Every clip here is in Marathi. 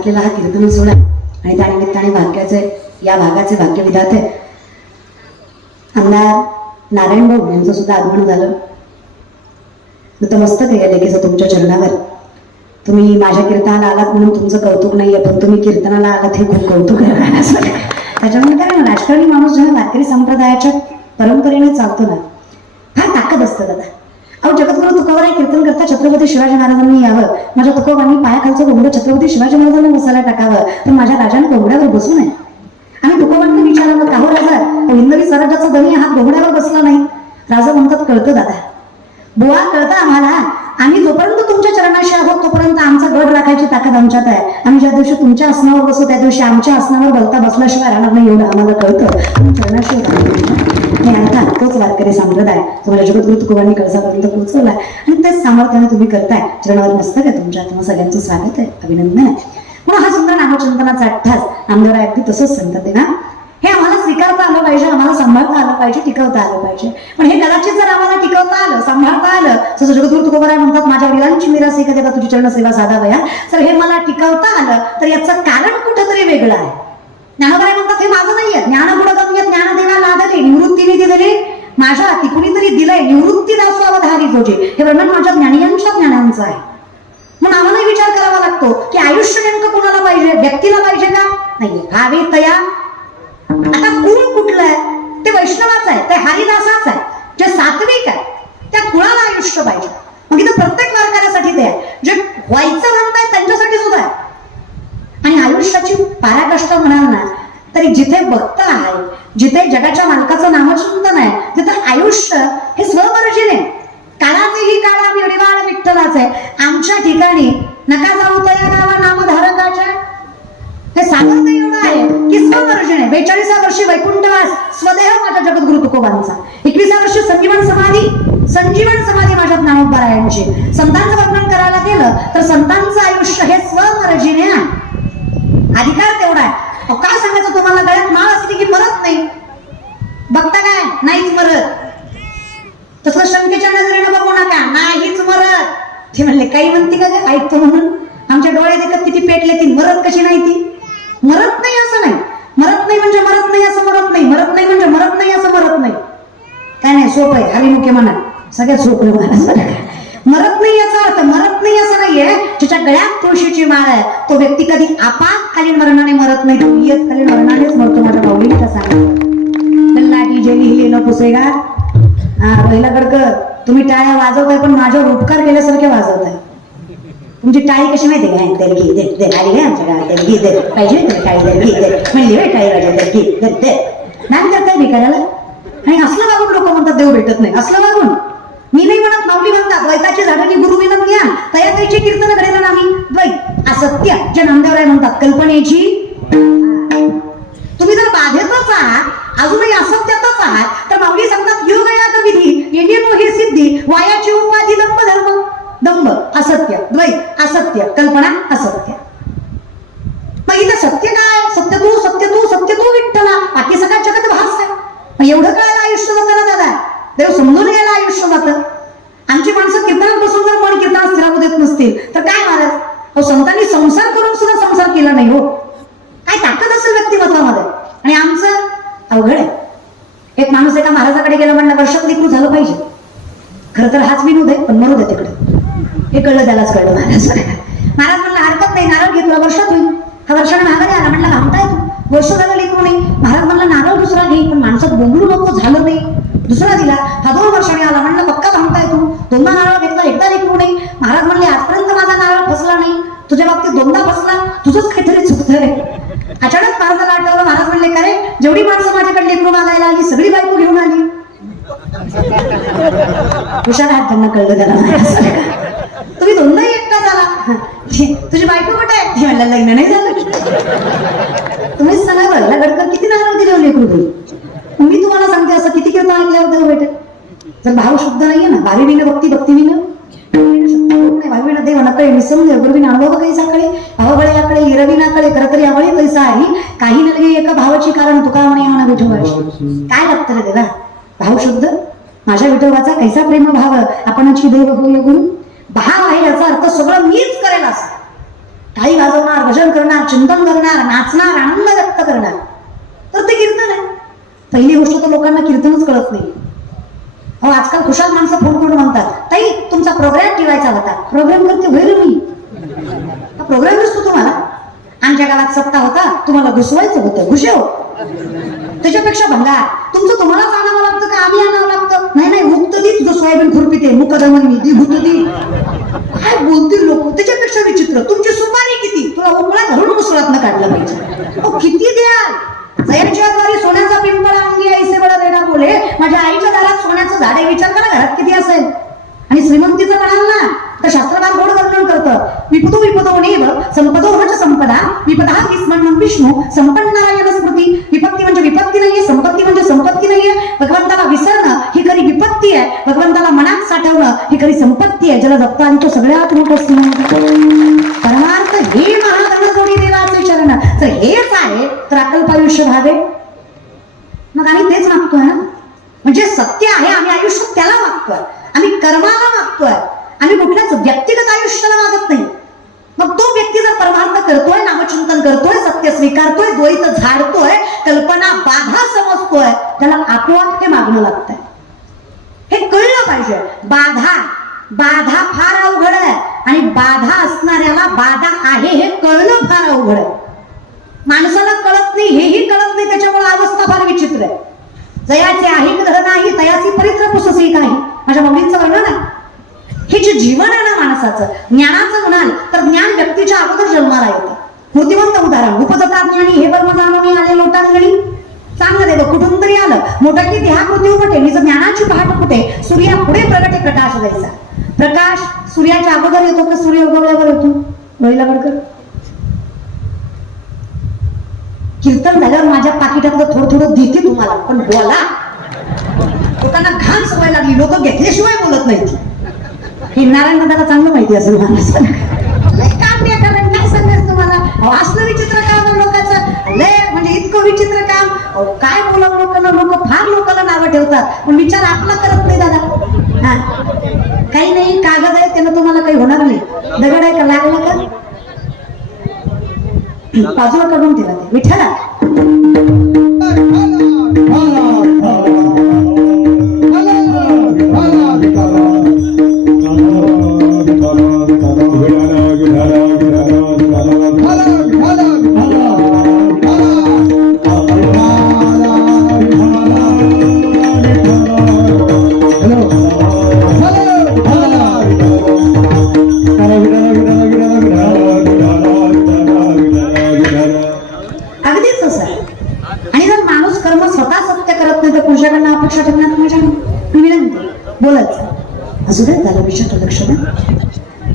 घातलेला हा कीर्तन सोहळा आणि त्यानिमित्ताने भाग्याचे या भागाचे भाग्यविधाते आमदार नारायण भाऊ यांचं सुद्धा आगमन झालं. नतमस्तक आहे लेकीचं तुमच्या चरणावर. तुम्ही माझ्या कीर्तनाला आलात म्हणून तुमचं कौतुक नाहीये, पण तुम्ही कीर्तनाला आलात हे खूप कौतुक आहे. त्याच्यामुळे काय ना, राजकारणी माणूस जेव्हा वारकरी संप्रदायाच्या परंपरेने चालतो ना, फार ताकद असतं दादा. अहो, जगद्गुरु तुकोबाराय कीर्तन करता छत्रपती शिवाजी महाराजांनी यावं, माझ्या तुकोबांनी पायाखालचं घोंगडं छत्रपती शिवाजी महाराजांना बसायला टाकावं, पण माझ्या राजाने घोंगड्यावर बसू नये. आम्ही तुकोबांना विचारावं, का हो राजा, हिंदवी स्वराज्याचा दणी हा घोंगड्यावर बसला नाही? राजा म्हणतात, कळतं दादा बुवा, कळतं आम्हाला. आम्ही जोपर्यंत तुमच्या चरणाशी आहोत तोपर्यंत आमचा गड राखायची ताकद आमच्यात आहे. आम्ही ज्या दिवशी तुमच्या आसनावर बसू त्या दिवशी आमच्या आसनावर बलता बसल्याशिवाय राहणार नाही, एवढं आम्हाला कळतं. चरणाशी नाही अर्थात तोच वारकरी संप्रदाय तुम्हाला जगद्गुरु तुकोबांनी कळसापर्यंत पोहोचवला आणि तेच सामर्थ्याने तुम्ही करताय. चरणावर मस्तक आहे तुमच्या, तुम्हा सगळ्यांचं स्वागत आहे, अभिनंदन आहे. म्हणून हा सुंदर नामचिंतनाचा अठ्ठास नामदेवराय अगदी तसंच सांगतात ना, हे आम्हाला स्वीकारता आलं पाहिजे, आम्हाला सांभाळता आलं पाहिजे, टिकवता आलं पाहिजे. पण हे कदाचित जर आम्हाला टिकवता आलं, सांभाळता आलं, जसं जगद्गुरु तुकोबाराय म्हणतात, माझ्या वडिलांची मिरास एखाद्या तुझी चरण सेवा साधावया, तर हे मला टिकवता आलं तर याचं कारण कुठंतरी वेगळं आहे. ज्ञानोबाराय म्हणतात, हे माझं नाहीये, ज्ञानगुणगम्य ज्ञानदेवा लादले, निवृत्तीने दिलेले माझ्या हाती कुणीतरी दिलंय, निवृत्ती दासवावधारी जोजे, हे वर्णन माझ्या ज्ञानियांच्या ज्ञानांचं आहे. म्हणून आम्हाला विचार करावा लागतो की आयुष्य नेमकं कुणाला पाहिजे, व्यक्तीला पाहिजे का? नाहीये, भावे तया. आता कुळ कुठलं आहे? ते वैष्णवाचं आहे, ते हरिदासाचं आहे, जे सात्विक आहे त्या कुळाला आयुष्य पाहिजे. मग इथं प्रत्येक वारकऱ्यासाठी ते आहे, जे व्हायचं म्हणताय त्यांच्यासाठी सुद्धा आहे. आणि आयुष्याची पराकाष्ठा म्हणाल ना तरी जिथे भक्त आहे, जिथे जगाच्या मालकाचं नामचिंतन आहे, तिथं आयुष्य हे स्वमर्जीने, काळाचेही काळ आम्ही अडिवाळ विठ्ठलाच आहे. आमच्या ठिकाणी नका जाऊ तया नावा नामधारकाच्या, हे सामर्थ्य एवढं आहे की स्वमर्जीने 42व्या वर्षी वैकुंठवास स्वदेह माझ्या जगद्गुरु तुकोबांचा, 21व्या वर्षी संजीवन समाधी माझ्या ज्ञानोबारायांची. संतांचं वर्णन करायला गेलं तर संतांचं आयुष्य हे स्वमर्जीने आहे. अधिकार तेवढा आहे. काय सांगायचं तुम्हाला, गळ्यात माळ असली की मरत नाही, बघता काय नाहीच मरत. तसं शंकेच्या नजरेनं बघू नका, नाहीच मरत. ते म्हणले काही म्हणते का ग, ऐकतो म्हणून आमच्या डोळे देखत किती पेटले, ती मरत कशी नाही? ती मरत नाही असं नाही, मरत नाही म्हणजे मरत नाही असं मरत नाही, मरत नाही म्हणजे मरत नाही असं मरत नाही. काय नाही, सोपं आहे, हरिमुखे म्हणा, सगळ्यात सोपं म्हणा. मरत नाही याचा अर्थ मरत नाही असं नाहीये, ज्याच्या गळ्यात तुळशीची माळ आहे तो व्यक्ती कधी आपातकालीन मरणाने मरत नाही, तो नियतकालीन मरणानेच मरतो. माझ्या भाऊलीने कसा लाठी जे लिहिले न पुसेगा. पहिला गडकर, तुम्ही टाळ्या वाजवताय पण माझ्यावर उपकार केल्यासारखे वाजवताय. तुमची टाळी कशी माहिती काय, देणगी दे दे आली काय आमच्या गावात, देणगी दे पाहिजे तुम्ही टाळी, देणगी दे म्हणली वे टाळी वाजव, देणगी दे दे नाही करताय भिकाऱ्याला. आणि असलं वागून लोक म्हणतात देव भेटत नाही, असलं वागून. मी नाही म्हणत, माऊली म्हणतात, वैताची झाडाची गुरु विनत घ्या तया त्याची कीर्तन करेल आम्ही द्वैत असत्य, जे नामदेवराय म्हणतात कल्पनेची. तुम्ही जर बाधेतच आहात, अजूनही असत्यातच आहात, तर माऊली सांगतात योग याग विधी येणेनो हे सिद्धी, वायाची उपाधी दंभ धर्म. दंभ असत्य, द्वैत असत्य, कल्पना असत्य. मग इथं सत्य काय? सत्य तू, सत्य तू, सत्य तू विठ्ठला, बाकी सगळ्या जगत भास आहे. मग एवढं कळायला आयुष्य जातं ना दादा, देव समजून घ्यायला आयुष्य जातं. आमची माणसं कीर्तनात बसून जर मन कीर्तनात स्थिरावू देत नसतील तर काय महाराज? अहो, संतांनी संसार करून सुद्धा संसार केला नाही हो. काय ताकद असेल व्यक्तिमत्वामध्ये. आणि आमचं अवघड आहे. एक माणूस एका महाराजाकडे गेला, म्हणलं वर्षात लेकरू झालं पाहिजे. खरं तर हाच विनोद आहे, पण मरू दे तिकडे. हे कळलं त्यालाच कळलं. महाराज म्हणलं हरकत नाही, नारळ घे, तुला वर्षात होईल. हा वर्षाने माघारी आला, म्हणलं घामताय तू, वर्ष झालं लेकरू नाही. महाराज म्हणला नारळ दुसरा घे, पण माणसात बोंबलू नको, झालं नाही. दुसरा दिला, हा 2 वर्षाने आला, म्हणलं पक्का घामताय तू, 2दा नारळ घेतला, एकदा लेकरू नाही. महाराज म्हणले आजपर्यंत माझा नारळ फसला नाही, तुझ्या बाबतीत 2दा फसला, तुझंच काहीतरी चुकतंय. अचानक महाराजाला आठवलं. महाराज म्हणले का रे, जेवढी माणसं माझ्याकडे लेकरू मागायला आली सगळी बायको घेऊन आली. हुशार आहात, त्यांना कळलं त्याला. तुम्ही 2दा एकटा झाला, तुझी बायको कुठे आहे? ती म्हणलं लग्न नाही झालं. तुम्हीच सांगा बरं, गडकर किती नारळ दिले लेकरू तुम्ही? मी तुम्हाला सांगते, असं किती कीर्तन ऐकल्यावर देव भेटेल? जर भाव शुद्ध नाहीये ना, भावी भक्ती भक्ती विन भावी देव नकळे निसंग गुरुविन अनुभव काही साकडे भावबळे याकडे हिरवी नाकडे खरं तरी आवळे पैसा आहे काही नलगे एका भावाची कारण तुका म्हणे म्हणा विठोबाची. काय लागतं रे देवा? भाव शुद्ध, माझ्या विठोबाचा कैसा प्रेम भाव आपणाची देव होय गुरु. भाव आहे याचा अर्थ सगळं मीच करेल असं. टाळी वाजवणार, भजन करणार, चिंतन करणार, नाचणार, आनंद व्यक्त करणार, तर ते कीर्तन आहे. पहिली गोष्ट तर लोकांना कीर्तनच कळत नाही. हो, आजकाल खुशाल माणसं फोन करून म्हणतात, ताई तुमचा प्रोग्राम ठेवायचा होता. प्रोग्राम करते होईल मी, प्रोग्राम नसतो तुम्हाला. आमच्या गावात सप्ता होता, तुम्हाला घुसवायचं होतं, घुसव. त्याच्यापेक्षा भंगार तुमचं तुम्हालाच आणावं लागतं का आम्ही आणावं लागतं? नाही नाही, मुक्त दी तुझं सोयाबीन खुरपीते, मुकदमन ती भूत दी. काय बोलतील लोक. त्याच्यापेक्षा विचित्र, तुमची सुपारी किती? तुला उकळा घरून मुसळात काढलं पाहिजे. किती द्याल? जयांच्या द्वारे सोन्याचा पिंपळ अंगी ऐसे बळा देणार बोले. माझ्या आईच्या दारात सोन्याचं झाड आहे, विचार करा घरात किती असेल. आणि श्रीमंतीचं म्हणाल ना तर शास्त्रभाग गोड वर्णन करतं. विपदो विपदो नेव संपदो म्हणजे संपदा, विपदा विस्मरणं विष्णू संपन्नारायण स्मृती. विपत्ती म्हणजे विपत्ती नाहीये, संपत्ती म्हणजे संपत्ती नाहीये. भगवंताला विसरणं ही खरी विपत्ती आहे, भगवंताला मनात साठवणं ही खरी संपत्ती आहे. ज्याला जपता आणि तो सगळ्यात मोठं परमार्थ हे महागणजोडी देवाचे चरण. तर हेच आहे तर अकल्प आयुष्य भावे. मग आम्ही तेच मागतोय ना, म्हणजे सत्य आहे, आम्ही आयुष्य त्याला मागतोय, आम्ही कर्माला मागतोय, आम्ही कुठल्याच व्यक्तिगत आयुष्याला मागत नाही. मग तो व्यक्ती जर परमार्थ करतोय, नामचिंतन करतोय, सत्य स्वीकारतोय, द्वैत झाडतोय, कल्पना बाधा समजतोय, त्याला आपोआप हे मागणं लागतंय. हे कळलं पाहिजे. बाधा फार अवघड आहे आणि बाधा असणाऱ्याला बाधा आहे हे कळणं फार अवघड आहे. माणसाला कळत नाही, हेही कळत नाही, त्याच्यामुळे अवस्था फार विचित्र आहे. जयाचे आहे धड नाही तयासी परित्र पुससी काही. माझ्या मम्मींचं वर्णन आहे. हे जे जीवन आहे ना माणसाचं, ज्ञानाचं म्हणाल तर ज्ञान व्यक्तीच्या अगोदर जन्माला येतं. मूर्तिवंत उदाहरण, उपजता ज्ञानी हे कर्म जाणून आले लोटांगणी. चांगलं देव कुठून तरी आलं, मोठा की देहाकृती उमटे, निज ज्ञानाची पहाट कुठे, सूर्या पुढे प्रगटे प्रकाश द्यायचा. प्रकाश सूर्याच्या अगोदर येतो का सूर्य उगवल्यावर येतो? महिला बडकर कीर्तन झाल्यावर माझ्या पाकिटातलं थोडं थोडं देते तुम्हाला, पण बोला. लोकांना घाण सवय लागली, लोक घेतल्याशिवाय बोलत नाहीत. हे नारायण दादाला चांगलं माहिती असेल माणसाला. काम नाही कारण काय सांगायचं तुम्हाला. असलं विचित्र काम लोकांचं, लय म्हणजे इतकं विचित्र काम. काय बोलावं लोकांना, लोक फार लोकांना नावं ठेवतात, पण विचार आपला करत नाही दादा. हा काही नाही, कागद आहे त्यानं तुम्हाला काही होणार नाही. दगड आहे का लागला का बाजूला काढून दिला ते विठ्ठला.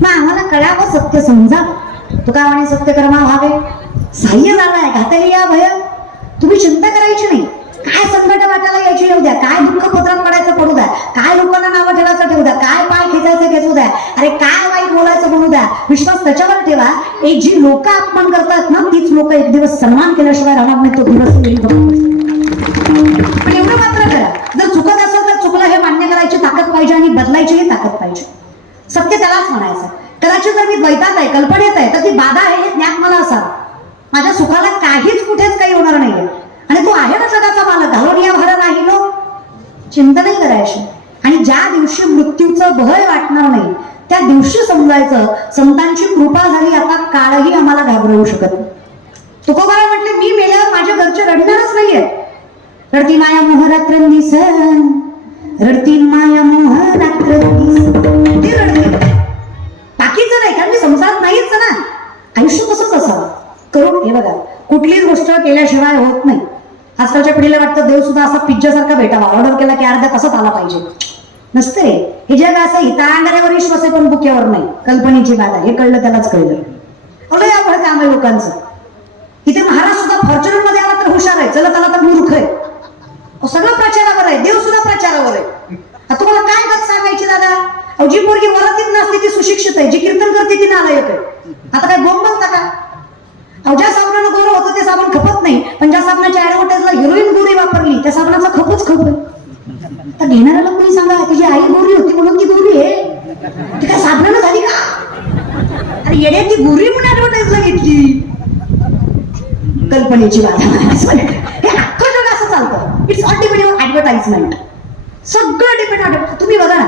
मग आम्हाला कळावं, सत्य समजा. तुका म्हणे सत्य कर्मा व्हावे, सहाय्य झालाय घातली या भय. तुम्ही चिंता करायची नाही. काय संकट वाटायला यायची येऊ द्या, काय दुःख पत्रात पडायचं पडू द्या, काय लोकांना नावं ठेवायचं ठेवू द्या, काय पाय खेचायचं खेचू द्या, अरे काय वाईट बोलायचं बोलू द्या. विश्वास त्याच्यावर ठेवा, एक जी लोक अपमान करतात ना तीच लोक एक दिवस सन्मान केल्याशिवाय राहणार नाही. तो दिवस पण एवढं मात्र करा, जर चुकत असेल तर चुकलं हे मान्य करायची ताकद पाहिजे आणि बदलायची ताकद पाहिजे. सत्य त्यालाच म्हणायचं. कदाचित जर मी द्वैतात आहे, कल्पनेत आहे, तर ती बाधा आहे हे ज्ञान मला असावं. माझ्या सुखाला काहीच कुठेच काही होणार नाहीये आणि तो आहे ना जगाचा मालक, घालून या भर नाही नो. चिंता नाही करायची. आणि ज्या दिवशी मृत्यूचं भय वाटणार नाही त्या दिवशी समजायचं संतांची कृपा झाली, आता काळही आम्हाला घाबरवू शकत नाही. तुकोबारा म्हटले, मी मेल्यावर माझ्या घरचे रडणारच नाहीये. रडती माया मोह रात्र दिस, रडती माया मोह रात्र दिस, ती रडते. बाकीचं नाही, कारण मी संसारात नाहीच ना. आयुष्य तसंच असावं. करून हे बघा, कुठलीच गोष्ट केल्याशिवाय होत नाही. आजकालच्या पिढीला वाटतं देव सुद्धा असा पिझ्झासारखा भेटावा, ऑर्डर केला की अर्ध्या तासात आला पाहिजे. नसते. हे जग असं हितांगाऱ्यावर विश्वास आहे पण बुक्यावर नाही. कल्पनेची बाधा, हे कळलं त्यालाच कळलं. अवलय आपण काम आहे लोकांचं. इथे महाराज सुद्धा फॉर्च्युनर मध्ये आला तर हुशार आहे, चला त्याला तर मूर्ख आहे. सगळं प्रचारावर आहे, देव सुद्धा प्रचारावर आहे. तुम्हाला काय गत सांगायची दादा? जी पोरगी वरातीत नसते ती सुशिक्षित आहे, जी कीर्तन करते ती नालायक आहे. आता काय बोंब बोलता का? ज्या साबणानं गोरं होतं ते साबण खपत नाही, पण ज्या साबणाच्या ऍडव्हर्टाईजला हिरोईन गोरी वापरली त्या साबणाचा खपच खप आहे. तर घेणाऱ्याला कोणी सांगा तुझी आई गोरी होती म्हणून ती गोरी आहे, ती काय साबणानं झाली का? अरे येड्या, ती गोरी म्हणून ऍडव्हर्टाईज बघितलं घेतली कल्पनेची बाधा. हे अख्खं जग असं चालतं. It's all depend on advertisement. सगळं डिपेंड ऑन. तुम्ही बघा ना,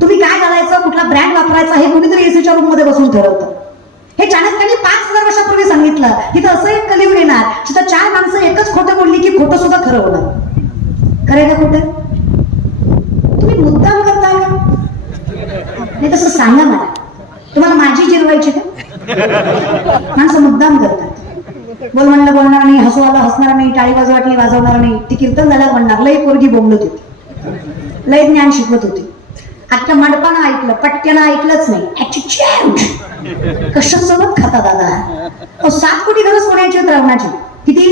तुम्ही काय घालायचं, कुठला ब्रँड वापरायचा हे कोणीतरी एसीच्या रूम मध्ये बसून ठरवतं. हे चाणक्याने 5000 वर्षापूर्वी सांगितलं. तिथं असं एक कलियुग येणार तिथं 4 माणसं एकच खोटं बोलली की खोटं सुद्धा खरं होणार. खरं का खोटं? तुम्ही मुद्दाम करताय का? नाही तसं सांगा मला, तुम्हाला माझी जिरवायची का? माणसं मुद्दाम करतात. बोल म्हणलं बोलणार नाही, हसू आलं हसणार नाही, टाळी वाजव वाटली वाजवणार नाही. ती कीर्तन झाल्यावर म्हणणार लय पोरगी बोंबलत होती, लय ज्ञान शिकवत होती. आता मंडपानं ऐकलं, पटक्यानं ऐकलंच नाही. कशासोबत खाता दादा? 7 कोटी घरं सोन्याची आहेत रावणाची. किती?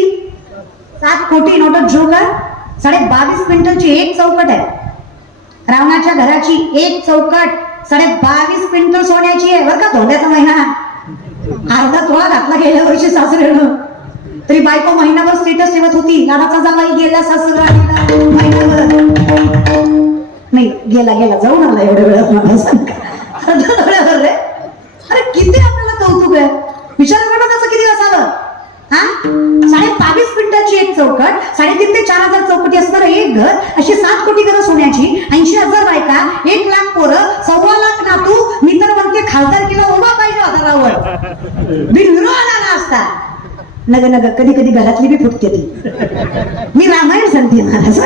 7 कोटी. Note of joke. 22.5 क्विंटलची एक चौकट आहे रावणाच्या घराची. एक चौकट 22.5 क्विंटल सोन्याची आहे बरं का. धोंड्याचा महिना अर्धा तोळा घातला गेल्या वर्षी सासरेनं. तरी बायको महिनाभर स्टेटस ठेवत होती, लाडाचा जावाई गेला सासरा महिनाभर. नाही गेला गेला जाऊन आला एवढ्या वेळात. मला सांगा अरे किती आपल्याला कौतुक आहे. विचार करणं त्याचं किती असावं. हा 22.5 क्विंटलची एक चौकट, 3,500 ते 4,000 चौकटी असणारं एक घर, अशी 7 कोटी घरं सोन्याची, 80,000 बायका, 1 लाख पोरं, 1.25 लाख नातू. मी तर म्हणते खासदार किलो उभा पाहिजे आधारावर, बिनविरोध आला असता. नग नग कधी कधी घरातली बी फुटते ती. मी रामायण सांगते महाराज.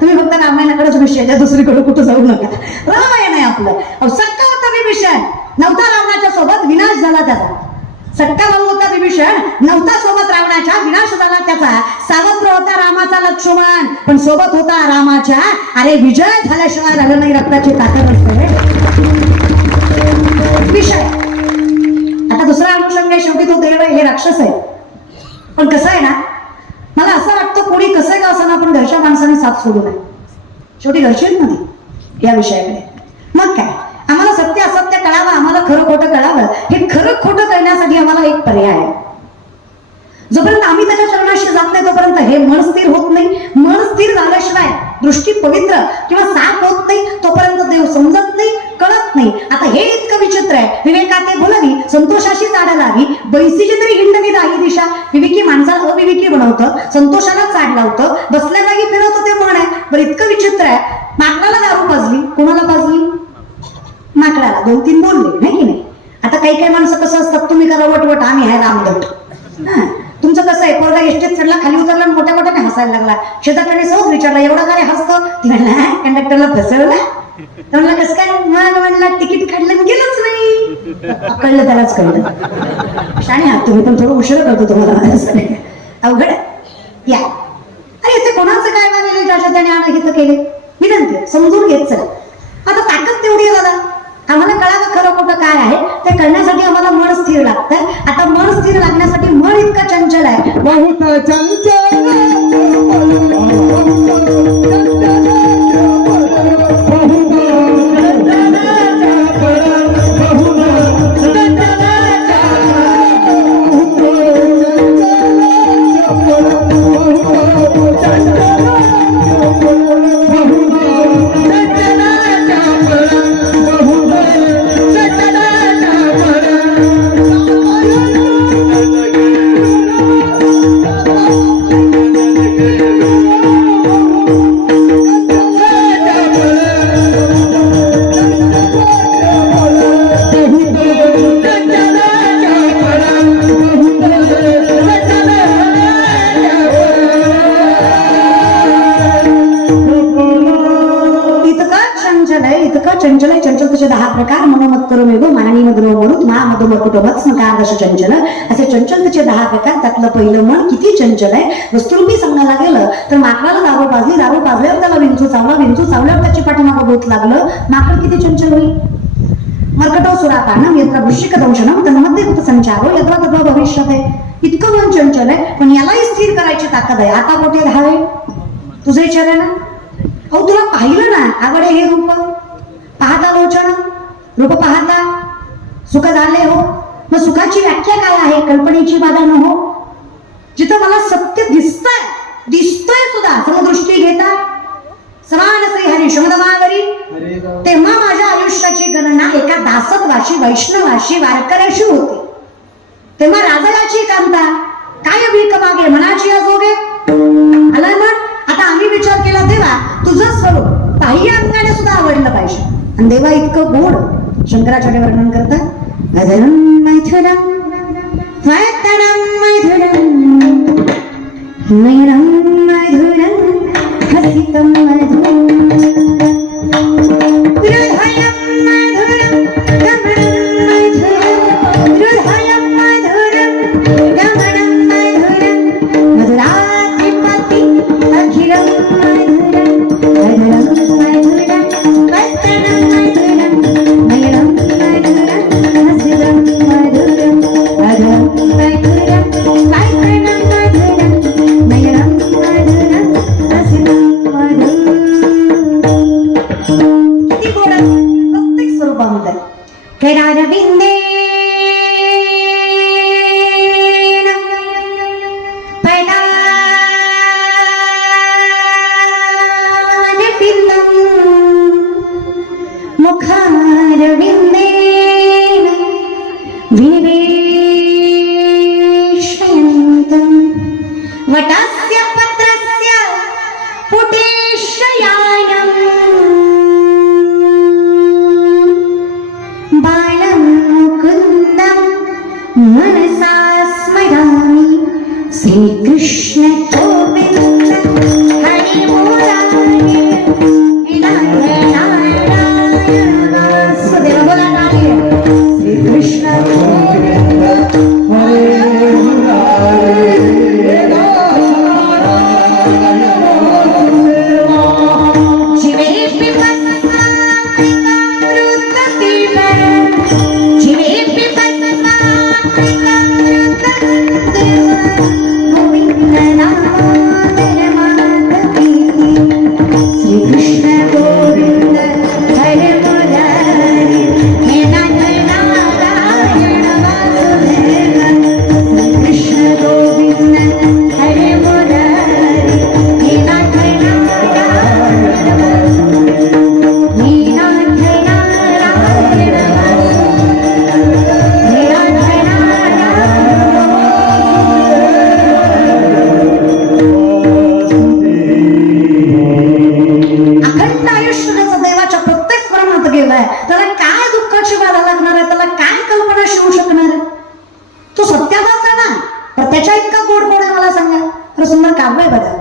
तुम्ही फक्त रामायणाकडेच विषय, दुसरीकडे कुठं जाऊ नका. रामायण आहे आपलं. सक्का होता विभीषण, नव्हता रावणाच्या सोबत, विनाश झाला त्याचा. सक्का भाऊ होता विभीषण, नव्हता सोबत रावणाच्या, विनाश झाला त्याचा. सावत्र होता रामाचा लक्ष्मण, पण सोबत होता रामाच्या. अरे विजय झाल्याशिवाय झालं नाही, रक्ताची ताकद असते विषय. आता दुसरा अनुषंग आहे, शेवटी तो देव आहे, हे राक्षस आहे. पण कसं आहे ना, मला असं वाटतं कोणी कसं का असं ना, पण घरच्या माणसाने साथ सोडू नये. शेवटी घरचेच मध्ये या विषयाकडे. मग काय, आम्हाला सत्य असत्य कळावं, आम्हाला खरं खोटं कळावं. हे खरं खोटं कळण्यासाठी आम्हाला एक पर्याय आहे. जोपर्यंत आम्ही त्याच्या चरणाशी जात नाही तोपर्यंत हे मन स्थिर होत नाही. मन स्थिर झाल्याशिवाय, दृष्टी पवित्र किंवा साफ होत नाही तोपर्यंत देव समजत नाही, कळत नाही. आता हे इतकं विचित्र आहे. विवेकाते बोलणी संतोषाशी चाड लावी, बैसीची तरी हिंडवी दाही दिशा. विवेकी माणसाला अविवेकी बनवतं, संतोषाला चाड लावतं, बसल्या जागी फिरवतं, ते म्हण आहे. बरं इतकं विचित्र आहे. माकडाला दारू पाजली, कोणाला पाजली? माकडाला. 2-3 बोलले नाही की नाही. आता काही काही माणसं कसं असतात, तुम्ही करा वटवट, आम्ही आहे रामदट. तुमचं कसं आहे, पोरगा एसटीत चढला, खाली उतरला, मोठ्या मोठ्याने हसायला लागला. शेजारकडे सहज विचारला, एवढा काय हसतो? ती म्हणला कंडक्टरला फसवला. तर म्हणला कसं काय? म्हणला तिकीट काढलं गेलंच नाही. कळलं त्यालाच कळलं. शाणे आहात तुम्ही, पण थोडं उशीर करतो तुम्हाला. अवघड या. अरे इथे कोणाचं काय मागले, ज्याच्या त्याने आणा केले. विनंती समजून घेत चला. आता ताकद तेवढी आहे दादा, आम्हाला कळावं खरं खोटं काय आहे ते कळण्यासाठी आम्हाला मन स्थिर लागतं. आता मन स्थिर लागण्यासाठी मन इतकं चंचल आहे. बहुत चंचल चंचल आहे. चंचलतेचे 10 प्रकार. मनोमत करो मेघो माननी मधुरो मरुत महामधुमर कुटुंबच स्मकार दश चंचल. असे चंचलतेचे 10 प्रकार. त्यातलं पहिलं मन किती चंचल आहे. वस्तुरूपी सांगायला गेलं तर माकडाला दारू पाजली, दारू पाजल्यावर त्याला विंचू चावला, विंचू चावल्यावर त्याची पाठीमागं भूत लागलं. माकड किती चंचल होईल. मर्कटो सुरापानम यत्र वृश्चिक दंशनम तन्मध्ये भूत संचारो यत्र तत्र भविष्यते. इतकं मन चंचल आहे, पण यालाही स्थिर करायची ताकद आहे. आता कुठे धावे तुझे विचार आहे ना. अहो तुला पाहिलं ना, आवडे हे रूप पाहता लोचन, रूप पाहता सुख झाले हो. मग सुखाची व्याख्या काय आहे. कल्पनेची बाधा न हो. जिथं मला सत्य दिसतंय सुद्धा समदृष्टी घेता समान श्री हरी शमदमावरी, तेव्हा माझ्या आयुष्याची गणना एका दासत्वाशी, वैष्णवाशी, वारकऱ्याशी होते. तेव्हा राजाची कांता काय भीक मागे मनाची अजोगे आला म्हण. आता आम्ही विचार केला देवा तुझं स्वरूप काही अंगाने सुद्धा आवडलं पाहिजे आणि देवा इतकं गोड शंकराचार्य वर्णन करतात अधरम मैथुरम वैतरम मैथुरम नयनम मधुरम हसितम मधुरम हृदयम मधुरम गमनम मधुरम हृदयम मधुरम गमनम मधुरम मधुराधिपति अखिलम मधुरम मधुरम मधुरम वैतरम मधुरम नयनम मधुरम हसितम मधुरम मधुरम मधुरम वैतरम मधुरम नयनम मधुरम हसितम मधुरम. किती गोड आहे प्रत्येक स्वरूपामध्ये. कैरारविंदे मुखारविंदे विनिवेशयन्तं वटस्य पत्रस्य पुटेशयानं बालं मुकुन्दं मनसा स्मरामि श्रीकृष्ण गोविन्द हरि मुरारी वासुदेव बोला नारी श्रीकृष्ण गोविन्द हरि मुरारी जीवे पिबन्नामृतमृतपिब जीवे पिबन्नामृतमृतपिब गोविन्द नाम रमापति श्रीकृष्ण गोविन्द हरि मुरारी हे नारायण वासुदेव श्रीकृष्ण गोविन्द हरि मुरारी हे नारायण अखंड आयुष्य त्याचं देवाच्या प्रत्येक स्मरणात गेलाय. त्याला काय दुःखाची बाधा लागणार आहे, त्याला काय कल्पना शिवू शकणार आहे. तो सत्याचाच आहे ना, तर त्याच्या इतका गोड कोण आहे मला सांगा. तर सुंदर काव्य आहे बघा.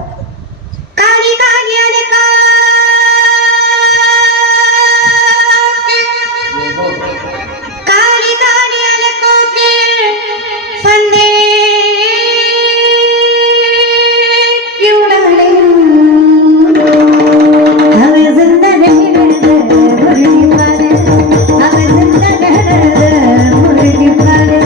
काली काली आले का काली काली आले कोके फंदे क्यूडले हवे जिंदगी मुर्गी पारे हवे जिंदगी मुर्गी पारे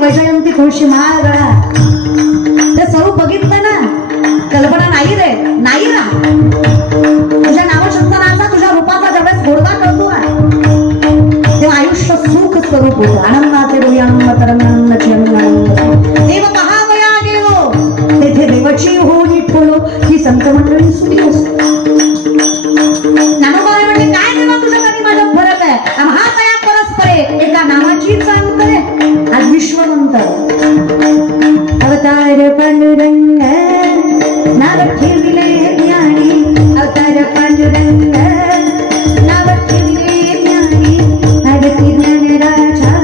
वैजयंती थोडीशी महाळ गळा ते स्वरूप बघितलं ना कल्पना नाही रे नाही ना. तुझ्या नामशब्दाचा तुझ्या रूपाचा ज्यावेळेस गोडवा करतो तेव्हा आयुष्य सुख स्वरूप होतं. आनंदाचे डोळी आनंद तरंगाची आनंद देव पहावया गेलो तेथे देवाची होळी ठोलो ही संत मंडळी सुनी असतो. नामोबाई म्हणजे काय देवा तुझ्या कधी माझा फरक आहे महातया परस्परे एका नामाचीच अंतर आहे. आज विश्ववंत अवतार पांडुरंग नाव ठेवले ज्ञानी अवतार पांडुरंग नाव ठेवले ज्ञानी हरती ज्ञानराजा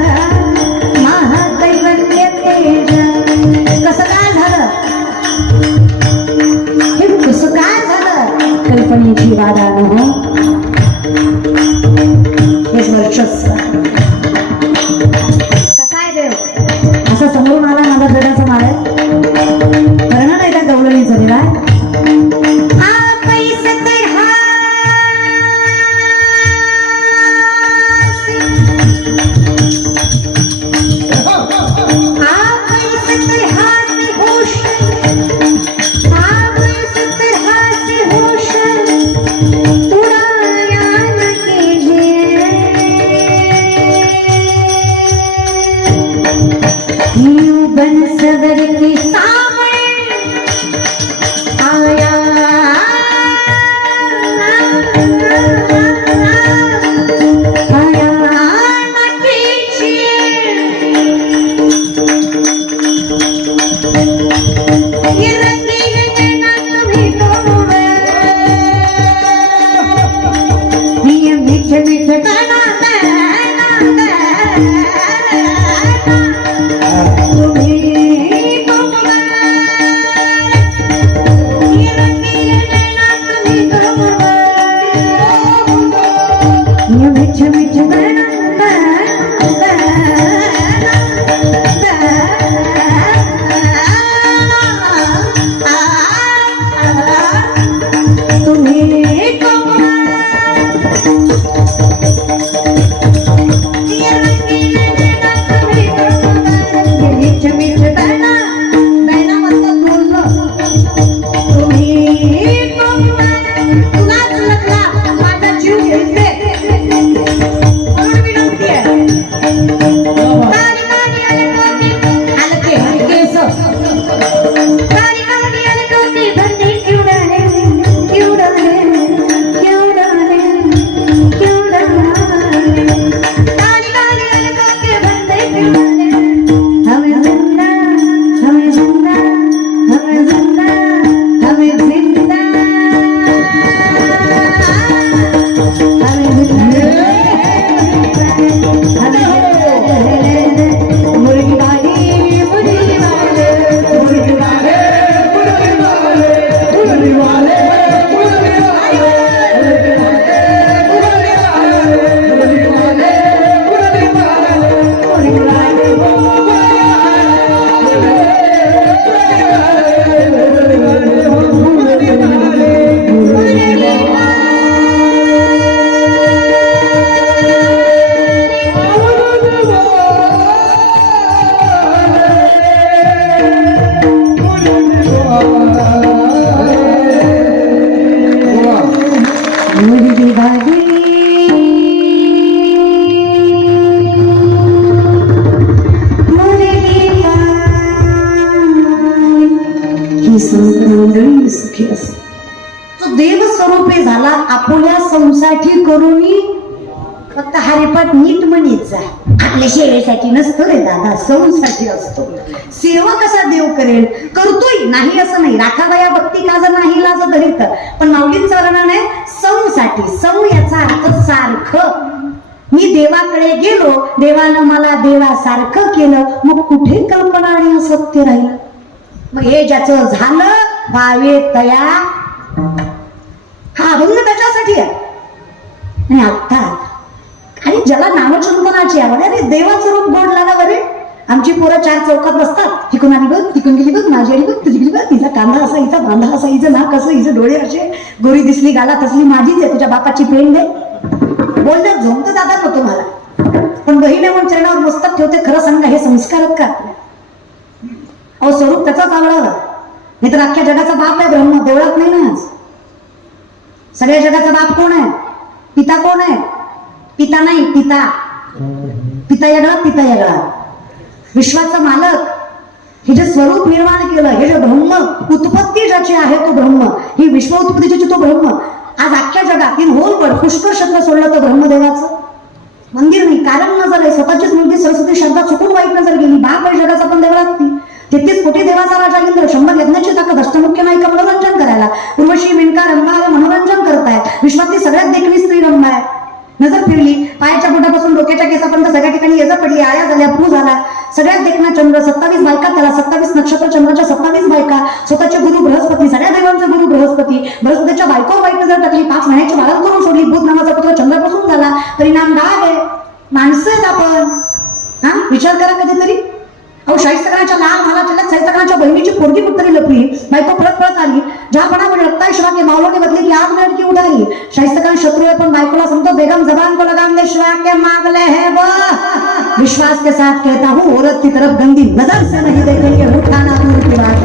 महादैवन्य तेज. कसं काय झालं हे कसं काय झालं कल्पनेची बाधा न हो हेच वर्चस्व. असं समोरून आला माझा जगाचा माळ करणं नाही त्या गवळणीचं दिला सबर के सामने आया तो देव स्वरूपी झाला आपुल्या संसाठी करूनी फक्त हरिपाठ नीट म्हणीत जा. आपल्या सेवेसाठी नसतो रे दादा, संसाठी असतो. सेवा कसा देव करेल, करतोय नाही असं नाही. राखावया भक्ती काज नाही लाज धरीत, पण माऊलींचा वर्णन आहे संसाठी. सौ याचा अर्थ सारखं. मी देवाकडे गेलो, देवानं मला देवासारखं केलं, मग कुठे कल्पना आणि असत्य राहिलं. मग हे ज्याचं झालं भावे तया, हा अभंग त्याच्यासाठी आहे. आणि आता आणि ज्याला नामचिंतनाची आवड आहे, देवाचं रूप गोड लागा बरे. आमची पोरं चार चौकात बसतात, तिकून आली बघ, तिकून गेली बघ, माझी आली बघ, तुझी गेली बघ, हिचा कांदा असा, हिचा बांधा असा, हिचं नाक असं, हिचे डोळे असे, गोरी दिसली गाला तसली माझीच आहे, तुझ्या बापाची पेंड दे. बोलण्यात झोमत जातात ना तुम्हाला, पण बहिणी म्हणून चरणावर मस्तक ठेवते. खरं सांगा, हे संस्कारच का? अहो स्वरूप त्याचाच आवडावा. नाही तर अख्ख्या जगाचा बाप आहे ब्रह्म, देवळात नाही ना. सगळ्या जगाचा बाप कोण आहे? पिता कोण आहे? पिता नाही, पिता. पिता वेगळा, पिता वेगळा. विश्वाचा मालक, हे जे स्वरूप निर्माण केलं, हे जे ब्रह्म, उत्पत्ती ज्याची आहे तो ब्रह्म, ही विश्व उत्पत्तीची तो ब्रह्म. आज अख्ख्या जगात इन होलवर पुष्कळ शब्द सोडलं तर ब्रह्मदेवाचं मंदिर नाही. कारण नजर आहे, स्वतःचीच मुलगी सरस्वती शब्दात चुकून वाईट नजर गेली. बाप आहे जगाचा पण देवळात ती. 33 कोटी देवाचा राजा इंद्र, 100 यज्ञाची ताकद, अष्टमुख्य नायिका मनोरंजन करायला. उर्वशी, मेनका, रंभा मनोरंजन करतायत. विश्वातली सगळ्यात देखणी स्त्री रंभा आहे. नजर फिरली, पायाच्या बोटापासून डोक्याच्या केसापर्यंत सगळ्या ठिकाणी येजा पडली, आया झाल्या, पू झाला. सगळ्यात देखना चंद्र, 27 बायका त्याला, 27 नक्षत्र चंद्राच्या 27 बायका. स्वतःचे गुरु बृहस्पती, सगळ्या देवांचे गुरु बृहस्पती. बृहस्पतीच्या बायको वाईट नजर टाकली, 5 महिन्याची बाळात करून सोडली. बुध नावाचा पुत्र चंद्रापासून झाला. परिणाम काय आहे? माणसं आहेत आपण. हा विचार करा कधीतरी. अहो शाहिस्तखानाच्या लाल भालाच्या शाहिस्तखानाच्या बहिणीची पोरगी कुठतरी लपली, बायको पळत पळत आली. ज्यापणामुळे रक्ता शिवा के मावलो के बदले की आग में लड़की उडाली. शाहिस्तखान शत्रु है पण बायकोला समजतो, बेगम जबान को लगाम दे, शिवा के मांगले है वो. विश्वास के साथ कहता हूँ, औरत की तरफ गंदी नजर से नहीं देखेंगे, उठाना दूर की बात.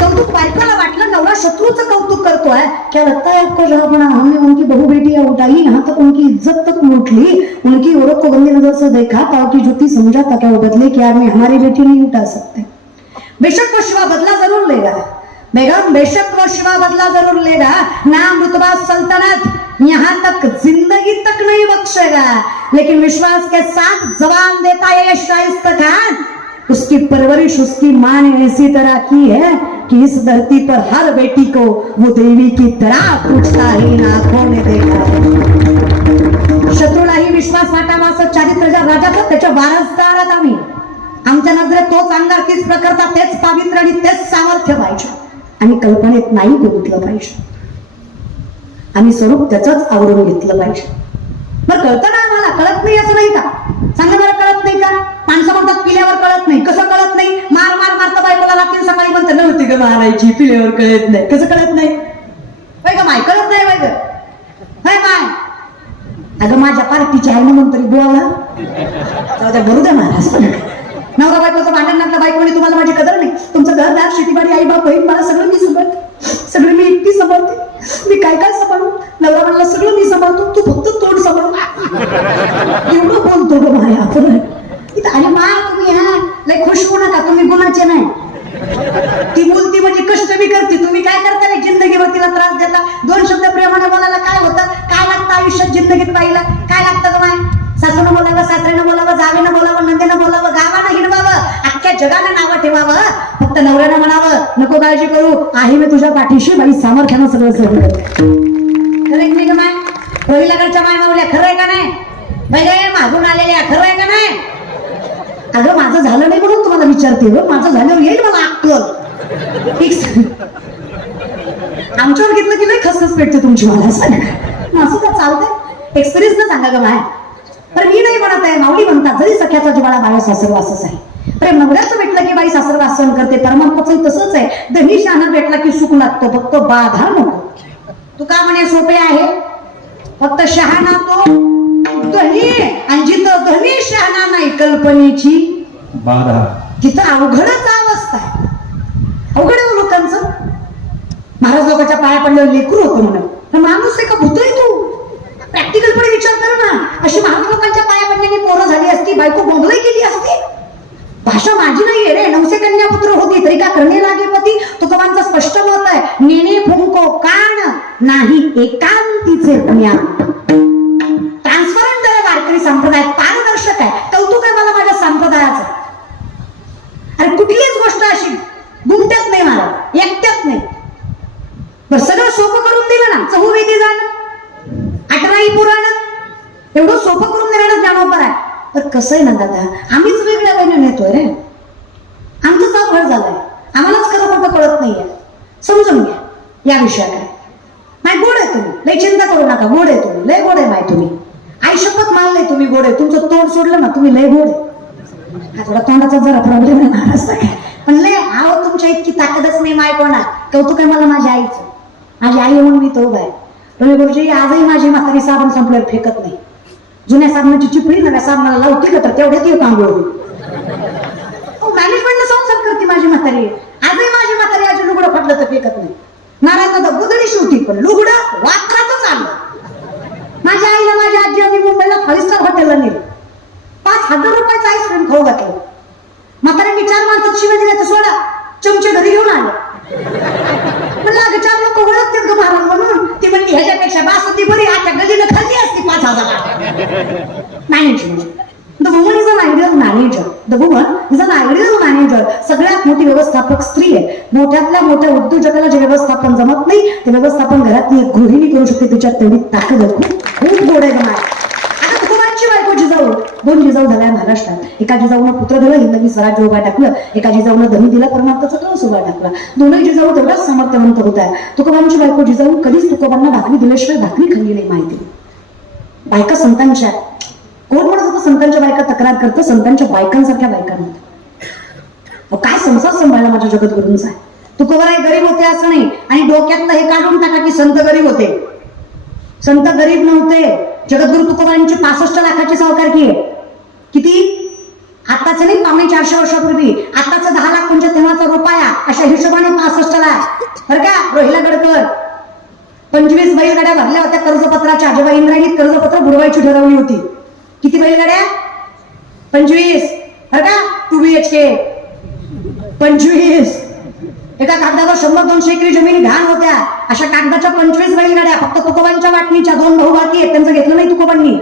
कौतुक बायकोला वाटलं नवरा शत्रूचं कौतुक करतोय. क्या लगता है आपको जहां हमने उनकी बहू बेटी है उठा लाई, यहाँ तक उनकी इज्जत तक लूट ली, उनकी औरत को गंदी नजर से देखा, पाव की जूती समझा था क्या वो बदले की आग में हमारी बेटी नहीं उठा सकते। बेशक वो शिवा बदला जरूर लेगा बेगम, बेशक वो शिवा बदला जरूर लेगा, नाम रुतबा सल्तनत यहाँ तक जिंदगी तक नहीं बख्शेगा, लेकिन विश्वास के साथ जवान देता है ये शाइस्ता खान। उसकी परवरिश उसकी माँ ने ऐसी तरह की है कि इस धरती पर हर बेटी को वो देवी की तरह पूछता ही आंखों ने देखा। शत्रूलाही विश्वास वाटावा असं चारित्र्य ज्या राजाचं त्याच्या वारसदारात आम्ही, आमच्या नजरेत तोच अंगार, तीच प्रकारचा, तेच पावित्र्य आणि तेच सामर्थ्य पाहिजे. आम्ही कल्पनेत नाही बघितलं पाहिजे, आम्ही स्वरूप त्याचंच आवडून घेतलं पाहिजे. बरं कळतं ना आम्हाला, कळत नाही असं नाही का? सांगा बरं, कळत नाही का? माणसं म्हणतात पिल्यावर कळत नाही. कसं कळत नाही? मार मार मारतं बायकोला, रात्री सकाळी म्हणतं नव्हती ग मारायची, पिल्यावर कळत नाही. कसं कळत नाही? बाय ग माय, कळत नाही बाय ग. हाय माय, अगं माझ्या पार्टीची आहे म्हणून तरी बोला जाऊ द्या, बरू द्या महाराज. नवरा बायकोचं भांडण लागलं, बायको म्हणे तुम्हाला माझी कदर नाही, तुमचं घरदार शेतीबाडी आई बाप बहीण मला सगळं मी सांभाळते, सगळं मी एकटी सांभाळते, मी काय काय सांभाळू. नवरा म्हणला सगळं मी सांभाळतो, तू फक्त तोंड सांभाळ. एवढं बोलतो ग माया आपण. आणि मा तुम्ही हा लय खुश होऊ नका, तुम्ही गुणाचे नाही. ती बोलती म्हणजे कष्ट बी करते, तुम्ही काय करता रे जिंदगीवर तिला त्रास देता. दोन शब्द प्रेमाने बोलायला काय होतं? काय लागतं आयुष्यात जिंदगीत पाहिलं? काय लागतं ग माय? सासूनं बोलावं, सासऱ्यानं बोलावं, जावेनं बोलावं, नंदेनं बोलावं, गावानं हिडवावं, अख्ख्या जगानं नावं ठेवावं. फक्त नवऱ्यानं म्हणावं नको काळजी करू, आहे मी तुझ्या पाठीशी, बाई सामर्थ्यानं सगळं सहन करते. खरं नाही ग माय? रोहिलाकडच्या माय मावल्या खरं आहे का नाही? बाई मागून आलेल्या खरं आहे का नाही? अगं माझं झालं नाही म्हणून तुम्हाला विचारते, माझं झाल्यावर येईल मला अक्कल. आमच्यावर घेतलं की नाही खसखस पेटते तुमची. मला असं का चालतंय? एक्सपिरियन्स न सांगा ग माय. पण मी नाही म्हणत आहे, माऊली म्हणतात जरी सख्याचा जिवाळा बाळा सासरवासच आहे. प्रेम नवऱ्याचं भेटलं की बाई सासरवास सहन करते. परमात्माचं तसंच आहे, धनी शहाणा भेटला की सुख लागतो, फक्त बाधा नको. तू का म्हणे सोपे आहे, फक्त शहाणा तो धनी, आणि जिथं धनी शहाणा नाही कल्पनेची बाधा, तिथं अवघडच अवस्था आहे. अवघड आहे लोकांचं. महाराज लोकांच्या पाया पडल्यावर लेकरू होतं म्हणून, तर माणूस आहे का भूत आहे तू? प्रॅक्टिकलपणे विचार कर ना. अशी महाराज लोकांच्या पाया पडल्याने पोरं झाली असती, बायको बोंगलाई केली असती. भाषा माझी नाहीये रे, नवसे कन्या पुत्र होती तरी का करणे लागे पती. तुकोबांचं स्पष्ट मत आहे, नेणे फुंको कान नाही एकांतीचे ज्ञान. ट्रान्सपरंट आहे वारकरी संप्रदाय, पारदर्शक आहे. कौतुक आहे मला माझ्या संप्रदायाचं. अरे कुठलीच गोष्ट अशी गुंत्यात नाही, मला एकट्यात नाही. बरं सगळं सोपं करून दिलं ना, चहुवेदी जाणं, 18 पुराण, एवढं सोपं करून देणं ज्ञानोपर आहे. तर कसं आहे ना दादा, आम्हीच वेगळ्या वेळेने नेतोय रे. आमचंच अवघड झालंय, आम्हालाच खरं खोटं कळत नाहीये. समजून घ्या या विषयाकडे. माय गोड आहे तुम्ही, लय चिंता करू नका, गोड आहे तुम्ही, लय गोड आहे माय तुम्ही. आई शपथ मानलंय तुम्ही गोड आहे. तुमचं तोंड सोडलं ना तुम्ही लय गोड आहे. हा थोडा तोंडाचा जरा प्रॉब्लेम आहे महाराज काय, पण लय आहो तुमच्या इतकी ताकदच नाही माय कोणा. कौतुक आहे मला माझ्या आईचं. माझी आई म्हणून मी तो आहे. रवी गुरुजी आजही माझी म्हातारी साबण संपल्यावर फेकत नाही. जुन्या साबणाची चिपळी नव्या साबणाला लावती का तर तेवढ्यात येऊ आंघोळ. मॅनेजमेंटला संसार करते माझी म्हातारी. आजही माझी म्हातारी आजी लुगडं फाटलं तर फेकत नाही. नारायण गुदडी शिवती, पण लुगडं वापरातच आलं. माझ्या आईला माझ्या आजी आम्ही मुंबईला 5 स्टार हॉटेलला नेलं, 5,000 रुपयाचा आईस्क्रीम खाऊ घातलं. म्हाताऱ्यांनी 4 माणसात शिवाय दिल्या तर सोडा, चमचे घरी घेऊन आले. म्हणलं अगं 4 लोक ओळखतात ग महाराज म्हणून. ती म्हणली ह्याच्यापेक्षा बासुंदी बरी, आजच्या गलीनं खाल्ली असती 5,000. Management, the woman is an ideal manager. The woman is an ideal manager. सगळ्यात मोठी व्यवस्थापक स्त्री आहे. मोठ्यातल्या मोठ्या उद्योजकाला जे व्यवस्थापन जमत नाही ते व्यवस्थापन घरातली एक गृहिणी करू शकते. तिच्यात तेवढी ताकद आहे. खूप गोड आहे गमाय. आता तुकोबांची बायको जिजाऊ, 2 जिजाऊ झाल्या महाराष्ट्रात. एका जिजाऊनं पुत्र दिलं, हिंदवी स्वराज्य उभा टाकलं. एका जिजाऊनं धनी दिला, परमार्थाचा कळस उभा टाकला. दोनही जिजाऊ तेवढाच सामर्थ्यवंत होत आहे. तुकोबांची बायको जिजाऊ कधीच तुकोबांना भाकरी दिल्याशिवाय भाकरी खाल्ली नाही. माहिती बायका संतांच्या, कोण म्हणत होतं संतांच्या बायका तक्रार करतं, संतांच्या बायकांसारख्या बायकांमध्ये काय संसार सांभाळला माझ्या जगद्गुरूंचा. तुकोबाराय गरीब होते असं नाही, आणि डोक्यातलं हे काढून टाका की संत गरीब होते. संत गरीब नव्हते. जगद्गुरु तुकोबांची 65 लाखाची सावकारकी आहे. किती? आताच नाही, 450 वर्षापूर्वी. आताच 10 लाख म्हणजे तेव्हाचा रुपया, अशा हिशोबाने 65 लाख. बरं का रोहिला गडकर. 25 बैलगाड्या भरल्या होत्या कर्जपत्राच्या. जेव्हा इंद्रायणीत कर्जपत्र बुडवायची ठरवली होती. किती बैलगाड्या? 25. बरं का? 2 BHK 25. एका कागदावर 100-200 एकरी जमिनी घाण होत्या. अशा कागदाच्या 25 बैलगाड्या. फक्त तुकोबांच्या वाटणीच्या 2 भाऊ बाकी आहेत, त्यांचं घेतलं नाही तुकोबांनी.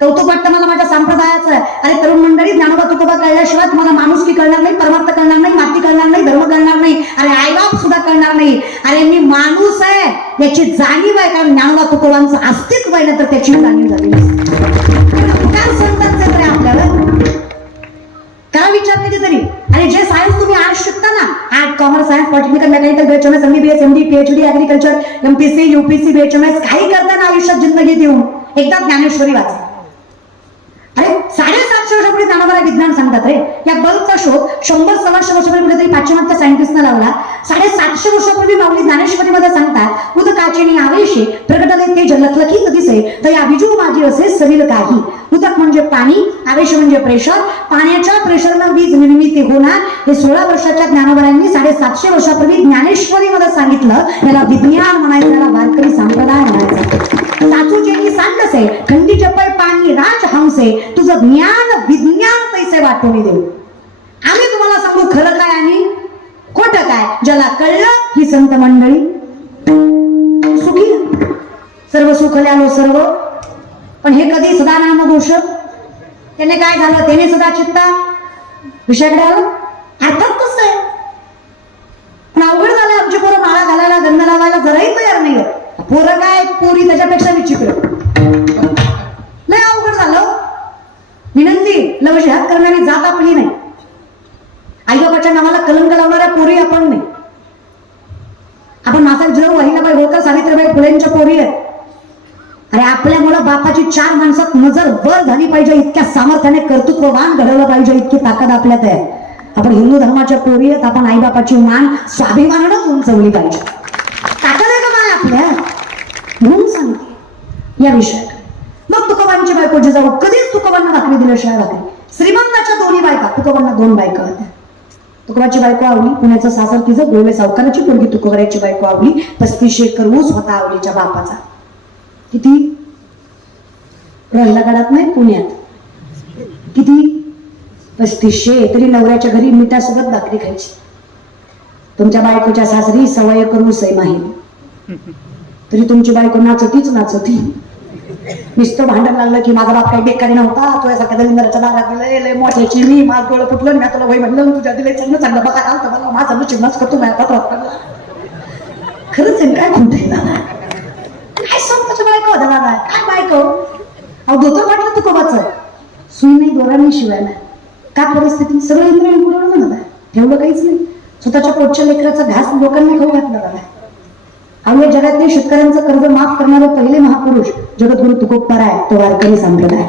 कौतुक वाटतं मला माझ्या संप्रदायाचं. अरे तरुण मंडळी, ज्ञानोबा तुकोबा कळल्याशिवाय तुम्हाला माणुसकी कळणार नाही, परमार्थ कळणार नाही, माती कळणार नाही, धर्म कळणार नाही, अरे आईबाप सुद्धा कळणार नाही. अरे मी माणूस आहे याची जाणीव आहे, कारण ज्ञानोबा तुकोबांचं अस्तित्व आहे ना, तर त्याची जाणीव झाली. काय संतांचं आहे आपल्याला? करा विचार कधीतरी. आणि जे सायन्स तुम्ही आर्ट्स शिकता ना, art, commerce, science, political, mechanical, BHMS, MBBS, MD, PhD, agriculture, MPC, UPC, BHMS, काही करताना आयुष्यात जिंदगी देऊन एकदा ज्ञानेश्वरी वाचा. अरे 750 वर्षापूर्वी ज्ञानोबाला विज्ञान सांगतात रे. या बल्बचा शोध 100-125 वर्षापूर्वी कुठेतरी पाश्चिमात्य सायंटिस्टना लावला. 750 वर्षापूर्वी माऊली ज्ञानेश्वरीमध्ये सांगतात, उदकाचे आवेशे प्रगटले ते लखलखीत दिसे, तर या विजू माझी असे सरील काही. उदक म्हणजे पाणी, आवेश म्हणजे प्रेशर. पाण्याच्या प्रेशरला वीज निर्मिती होणार. हे 16 वर्षाच्या ज्ञानोबांनी 750 वर्षापूर्वी ज्ञानेश्वरीमध्ये सांगितलं. याला विज्ञान म्हणायचं, याला वारकरी संप्रदाय म्हणायचा. सासूजेनी सांडसे खंडी जपय पाणी राजहंसे, तुझं ज्ञान विज्ञान पैसे वाटून देऊ. आम्ही तुम्हाला सांगू खरं काय आणि खोटं काय. ज्याला कळलं ही संत मंडळी सुखी. सर्व सुखल्यालो सर्व. पण हे कधी सदा नाम घोष. त्याने काय झालं? त्याने सदा चित्ता विषयाकडे आलं. अर्थात कसं आहे, पण अवघड झालं. आमची पोरं माळा घालायला, गंध लावायला जराही तयार नाही. पोरं काय, पोरी त्याच्यापेक्षा विचित्र. लय अवघड झालं. विनंती, लव जिहाद करणारी जात आपली नाही. आई बाबाच्या नावाला कलंक लावणाऱ्या पोरी आपण नाही. आपण नासात जर वहिलाबाई होळकर, सावित्रीबाई फुलेंच्या पोरी आहेत. अरे आपल्यामुळं बापाची 4 माणसात नजर वर झाली पाहिजे, इतक्या सामर्थ्याने कर्तृत्ववान घडवलं पाहिजे, इतकी ताकद आपल्यात आहे. आपण हिंदू धर्माच्या पोरी आहेत. आपण आई बापाची मान स्वाभिमानानंच उंचवली पाहिजे. ताकद आहे का काय आपल्या? म्हणून सांगते या विषयात. मग तुकोबांची बायको जिजाऊ कधीच तुकोबांना भाकरी दिल्याशिवाय भाकरी. श्रीमंताच्या 2 बायका, तुकोबांना 2 बायका होत्या. तुकोबाची बायको आवली, पुण्याचं सासर तिचं, गोवे सावकाराची पोरगी तुकोबराची बायको आवली. 35 एकर ऊस होता आवलीच्या बापाचा. किती? रोहिलागडात नाही, पुण्यात. किती? 3500. तरी नवऱ्याच्या घरी मिठासोबत भाकरी खायची. तुमच्या बायकोच्या सासरी 1.25 एकर ऊस आहे माहेरी, तरी तुमची बायको नाचतीच नाचती. नुसतं भांडण लागलं की माझा बाप काही बेकारी नव्हता, तो यासारख्या दलिंदराच्या दारात लय मोठ्याची मी, माझं डोळं फुटलं, मी तुला वय म्हणलं, तुझ्या दिले चांगलं चांगलं बघा आलं मला, माझा नशीब नस करतो माझ्या पत्रात. खरंच आहे काय खोट आहे दादा? काय स्वतःच्या बायको होता दादा? काय बायको? अहो धोतर वाटलं तुकोबाचं, सुई नाही, दोरा नाही, शिवाय नाही. का परिस्थिती? सगळं इंद्रिय पुरवलं ना दादा, ठेवलं काहीच नाही. स्वतःच्या पोटच्या लेकराचा घास लोकांना खाऊ घातला दादा. अहो या जगातले शेतकऱ्यांचं कर्ज माफ करणारे पहिले महापुरुष जगद्गुरु तुकोबाराय, तो वारकरी संप्रदाय.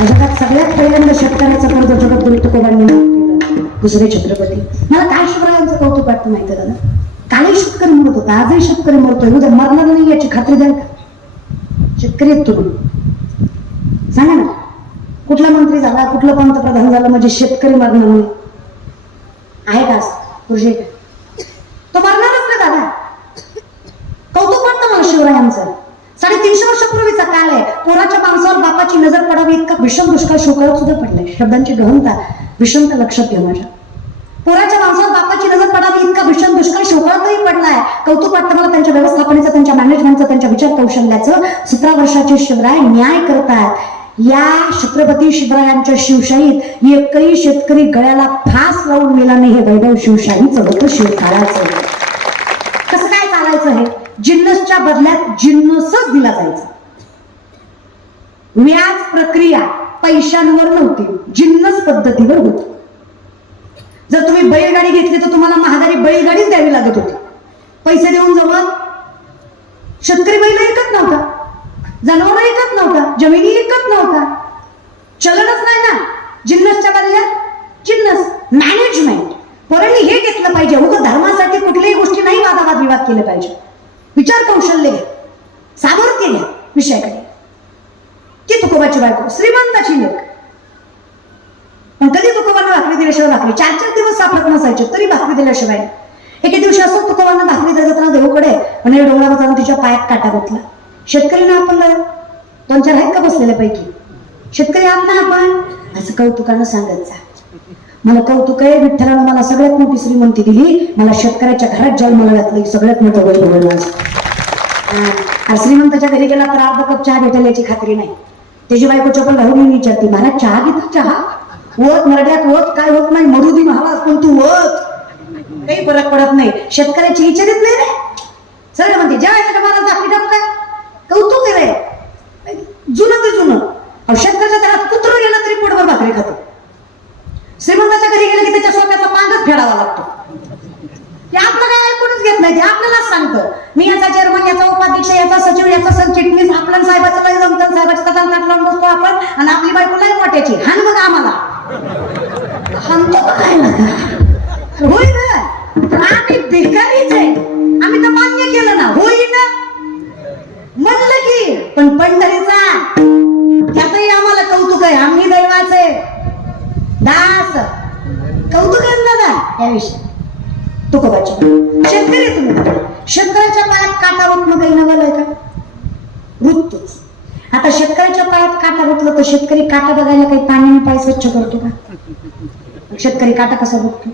जगात सगळ्यात पहिल्यांदा शेतकऱ्याचं कर्ज जगद्गुरु तुकोबांनी माफ केलं. दुसरे छत्रपती. मला काय शिवरायांचं कौतुक वाटतं माहिती दादा? कालही शेतकरी मरत होता, आजही शेतकरी मरतोय, उद्या मरणार नाही याची खात्री द्याल का? शेतकरी आहेत तुम्ही, सांगा ना. कुठला मंत्री झाला, कुठलं पंतप्रधान झालं म्हणजे शेतकरी मरणार नाही आहे का? पुरुष तो मरणारच नाही दादा. कौतुक वाटतं मला शिवरायांचं. 350 वर्षापूर्वीचा काळ आहे. पोराच्या माणसावर बापाची नजर पडावी इतका विषम दुष्काळ शोकाळत सुद्धा पडलाय. शब्दांची गहनता, विषमता लक्षात घ्या माझ्या. पोराच्या माणसावर बापाची नजर पडावी इतका विषम दुष्काळ शोकाळतही पडलाय. कौतुक वाटतं मला त्यांच्या व्यवस्थापनेचं, त्यांच्या मॅनेजमेंटचं, त्यांच्या विचार कौशल्याचं. 17 वर्षाचे शिवराय न्याय करतात. या छत्रपती शिवरायांच्या शिवशाहीत एकही शेतकरी गळ्याला फास लावून मेला नाही. हे वैभव शिवशाहीचं होतं, शिवकाळाचं. कसं काय चालायचं? हे जिन्नसच्या बदल्यात जिन्नसच दिला जायचा. व्याज प्रक्रिया पैशांवर नव्हती, जिन्नस पद्धतीवर होती. जर तुम्ही बैलगाडी घेतली तर तुम्हाला महागारी बैलगाडीच द्यावी लागत होती. पैसे देऊन जमत. शेतकरी बैल ऐकत नव्हता, जनावर ऐकत नव्हता, जमिनी ऐकत नव्हता. चलनच नाही ना. जिन्नसच्या बदल्यात जिन्नस. मॅनेजमेंट. पोरांनी हे घेतलं पाहिजे. उगाच धर्मासाठी कुठल्याही गोष्टी नाही वादावाद विवाद केले पाहिजे. विचार कौशल्य घ्या, सामर्थ्य घ्या विषयाकडे. ती तुकोबाची बायको श्रीमंताची लेक. पण कधी तुकोबांना भाकरी दिल्याशिवाय भाकरी 4-4 दिवस सापडत नसायचे, तरी भाकरी दिल्याशिवाय. एके दिवशी असं तुकोबांना भाकरी देत होता देऊकडे म्हणजे डोंगरावर जाऊन तिच्या पायात काटा बसला. शेतकरीना आपण 2-4 आहेत का बसलेल्या पैकी शेतकरी आहात ना आपण असं कौतुकानं सांगत जा. मला कौतुक आहे विठ्ठलानं मला सगळ्यात मोठी श्रीमंती दिली, मला शेतकऱ्याच्या घरात जन्माला घातलं सगळ्यात मोठं वैभव माझं. श्रीमंताच्या घरी गेला तर अर्धा कप चहा भेटेल याची खात्री नाही. त्याची बायको चपल घालून विचारते महाराज चहा घेतात चहा वत मराठ्यात वत काय होत नाही मरुदी महाराज पण तू वत काही फरक पडत नाही. शेतकऱ्याची इच्छा देत नाही रे सगळं म्हणते जेवायचं का महाराज दाखली टाक काय कौतुक आहे रे जुनं ते जुनं. शेतकऱ्याच्या घरात कुत्र गेला तरी पोटभर भाकरी खातो. श्रीमंताच्या घरी गेलं की त्याच्या सोप्याचा पांगच फेडावा लागतो. ते आपलं काय कोणीच घेत नाही ते आपल्यालाच सांगतं मी याचा चेअरमन याचा उपाध्यक्ष याचा सचिव याचा सरचिटणीस आपल्या साहेबाचं लय जमतं साहेबाच्या तटाला ताट लावून बसतो आपण आणि आपली बायको लय मोठ्याची हान बघ आम्हाला हानतो काय लागा होय ना आम्ही भिकारीच आहे आम्ही तर मान्य केलं ना होई ना म्हणलं की पण पंढरीचा त्यातही आम्हाला कौतुक आहे आम्ही दैवाचे दास कौतुक आहे ना याविषयी तुकोबाची शेतकरी तुम्ही शेतकऱ्याच्या पायात काटा रुतणं काही नवल आहे का रुततोच. आता शेतकऱ्याच्या पायात काटा रुतलं तर शेतकरी काटा बघायला काही पाण्याने पाय स्वच्छ करतो का शेतकरी काटा कसा रुततो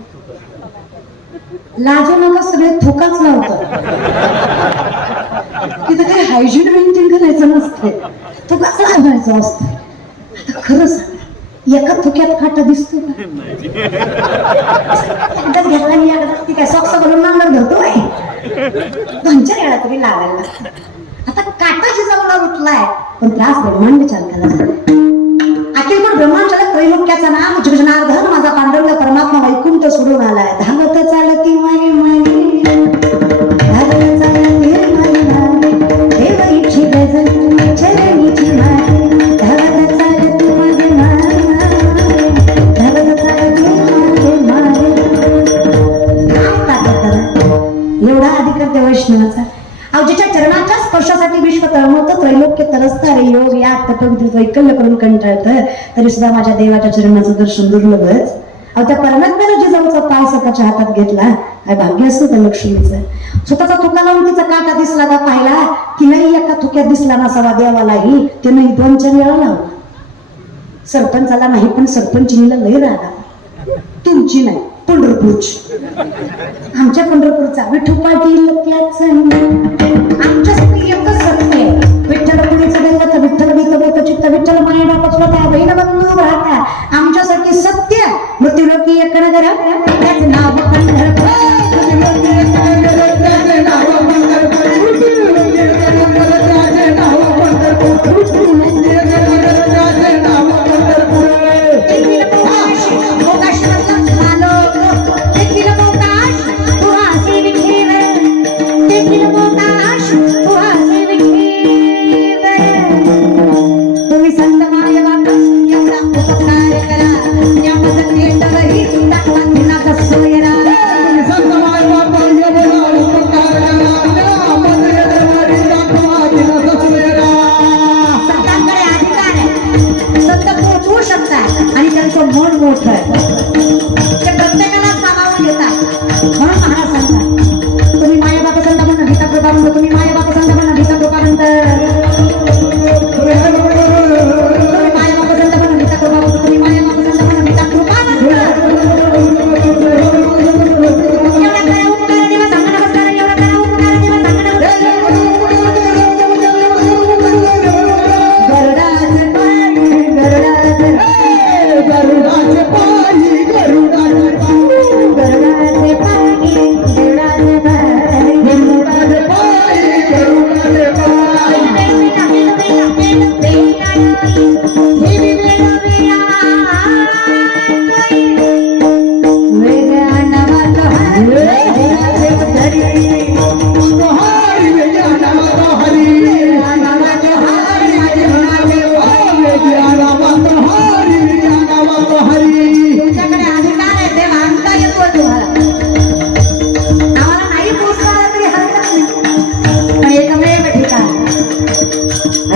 लाजू नका सगळे थुकाच लावतात तिथं काही हायजीन मेंटेन करायचं नसते थुकाच लावायचं असतं. आता खरं सांग एका थुक्यात काटा दिसतो का एकदाच घेतला मी ती काय सॉक्स घालून नांगर धरतोय 2-4 वेळा तरी लागायला लागतं. आता काटा शिजवला रुतलाय पण त्रास ब्रह्मांड चालकाला झाला. अखिलकोट ब्रह्मांड चालक त्रैलोक्याचा नाम जनार्दन माझा पांडुरंग परमात्मा वैकुंठ सोडून आलाय. धावत चालती माई माई धावत चालती माई माई देव इच्छी गजल चरणीची माई धावत चालती माझे माई एवढा अधिकार त्या वैष्णवाचा अवजीच्या चरणाच्या स्पर्शासाठी विश्व तळमळतं त्रैलोक्य तरसतं रे योग या पवित्र वैकल्य करून कंटाळतं तरी सुद्धा माझ्या देवाच्या चरणाचं दर्शन दुर्लभच. अहो त्या परमात्म्यानं जिजाऊचा पाय स्वतःच्या हातात घेतला काय भाग्य असतं त्या लक्ष्मीचं. स्वतःचा थुका लावून तिचा काटा दिसला का पाहिला की नाही एका थुक्यात दिसला नसावा देवालाही ते नाही 2-4 वेळा लावला. सरपंचाला नाही पण सरपंचिनीला लय रागा तुमची नाही पंढरपूरची आमच्या पंढरपूरचा विठू पाटील त्याच आमच्यासाठी एकच सत्य विठ्ठल पुढेचं दैवत विठ्ठल गीत चित्त विठ्ठल माया बापच होता बहीण बंधू राहता आमच्यासाठी सत्य मृत्यूलोकी एक नगर त्याच नाव पंढरपूर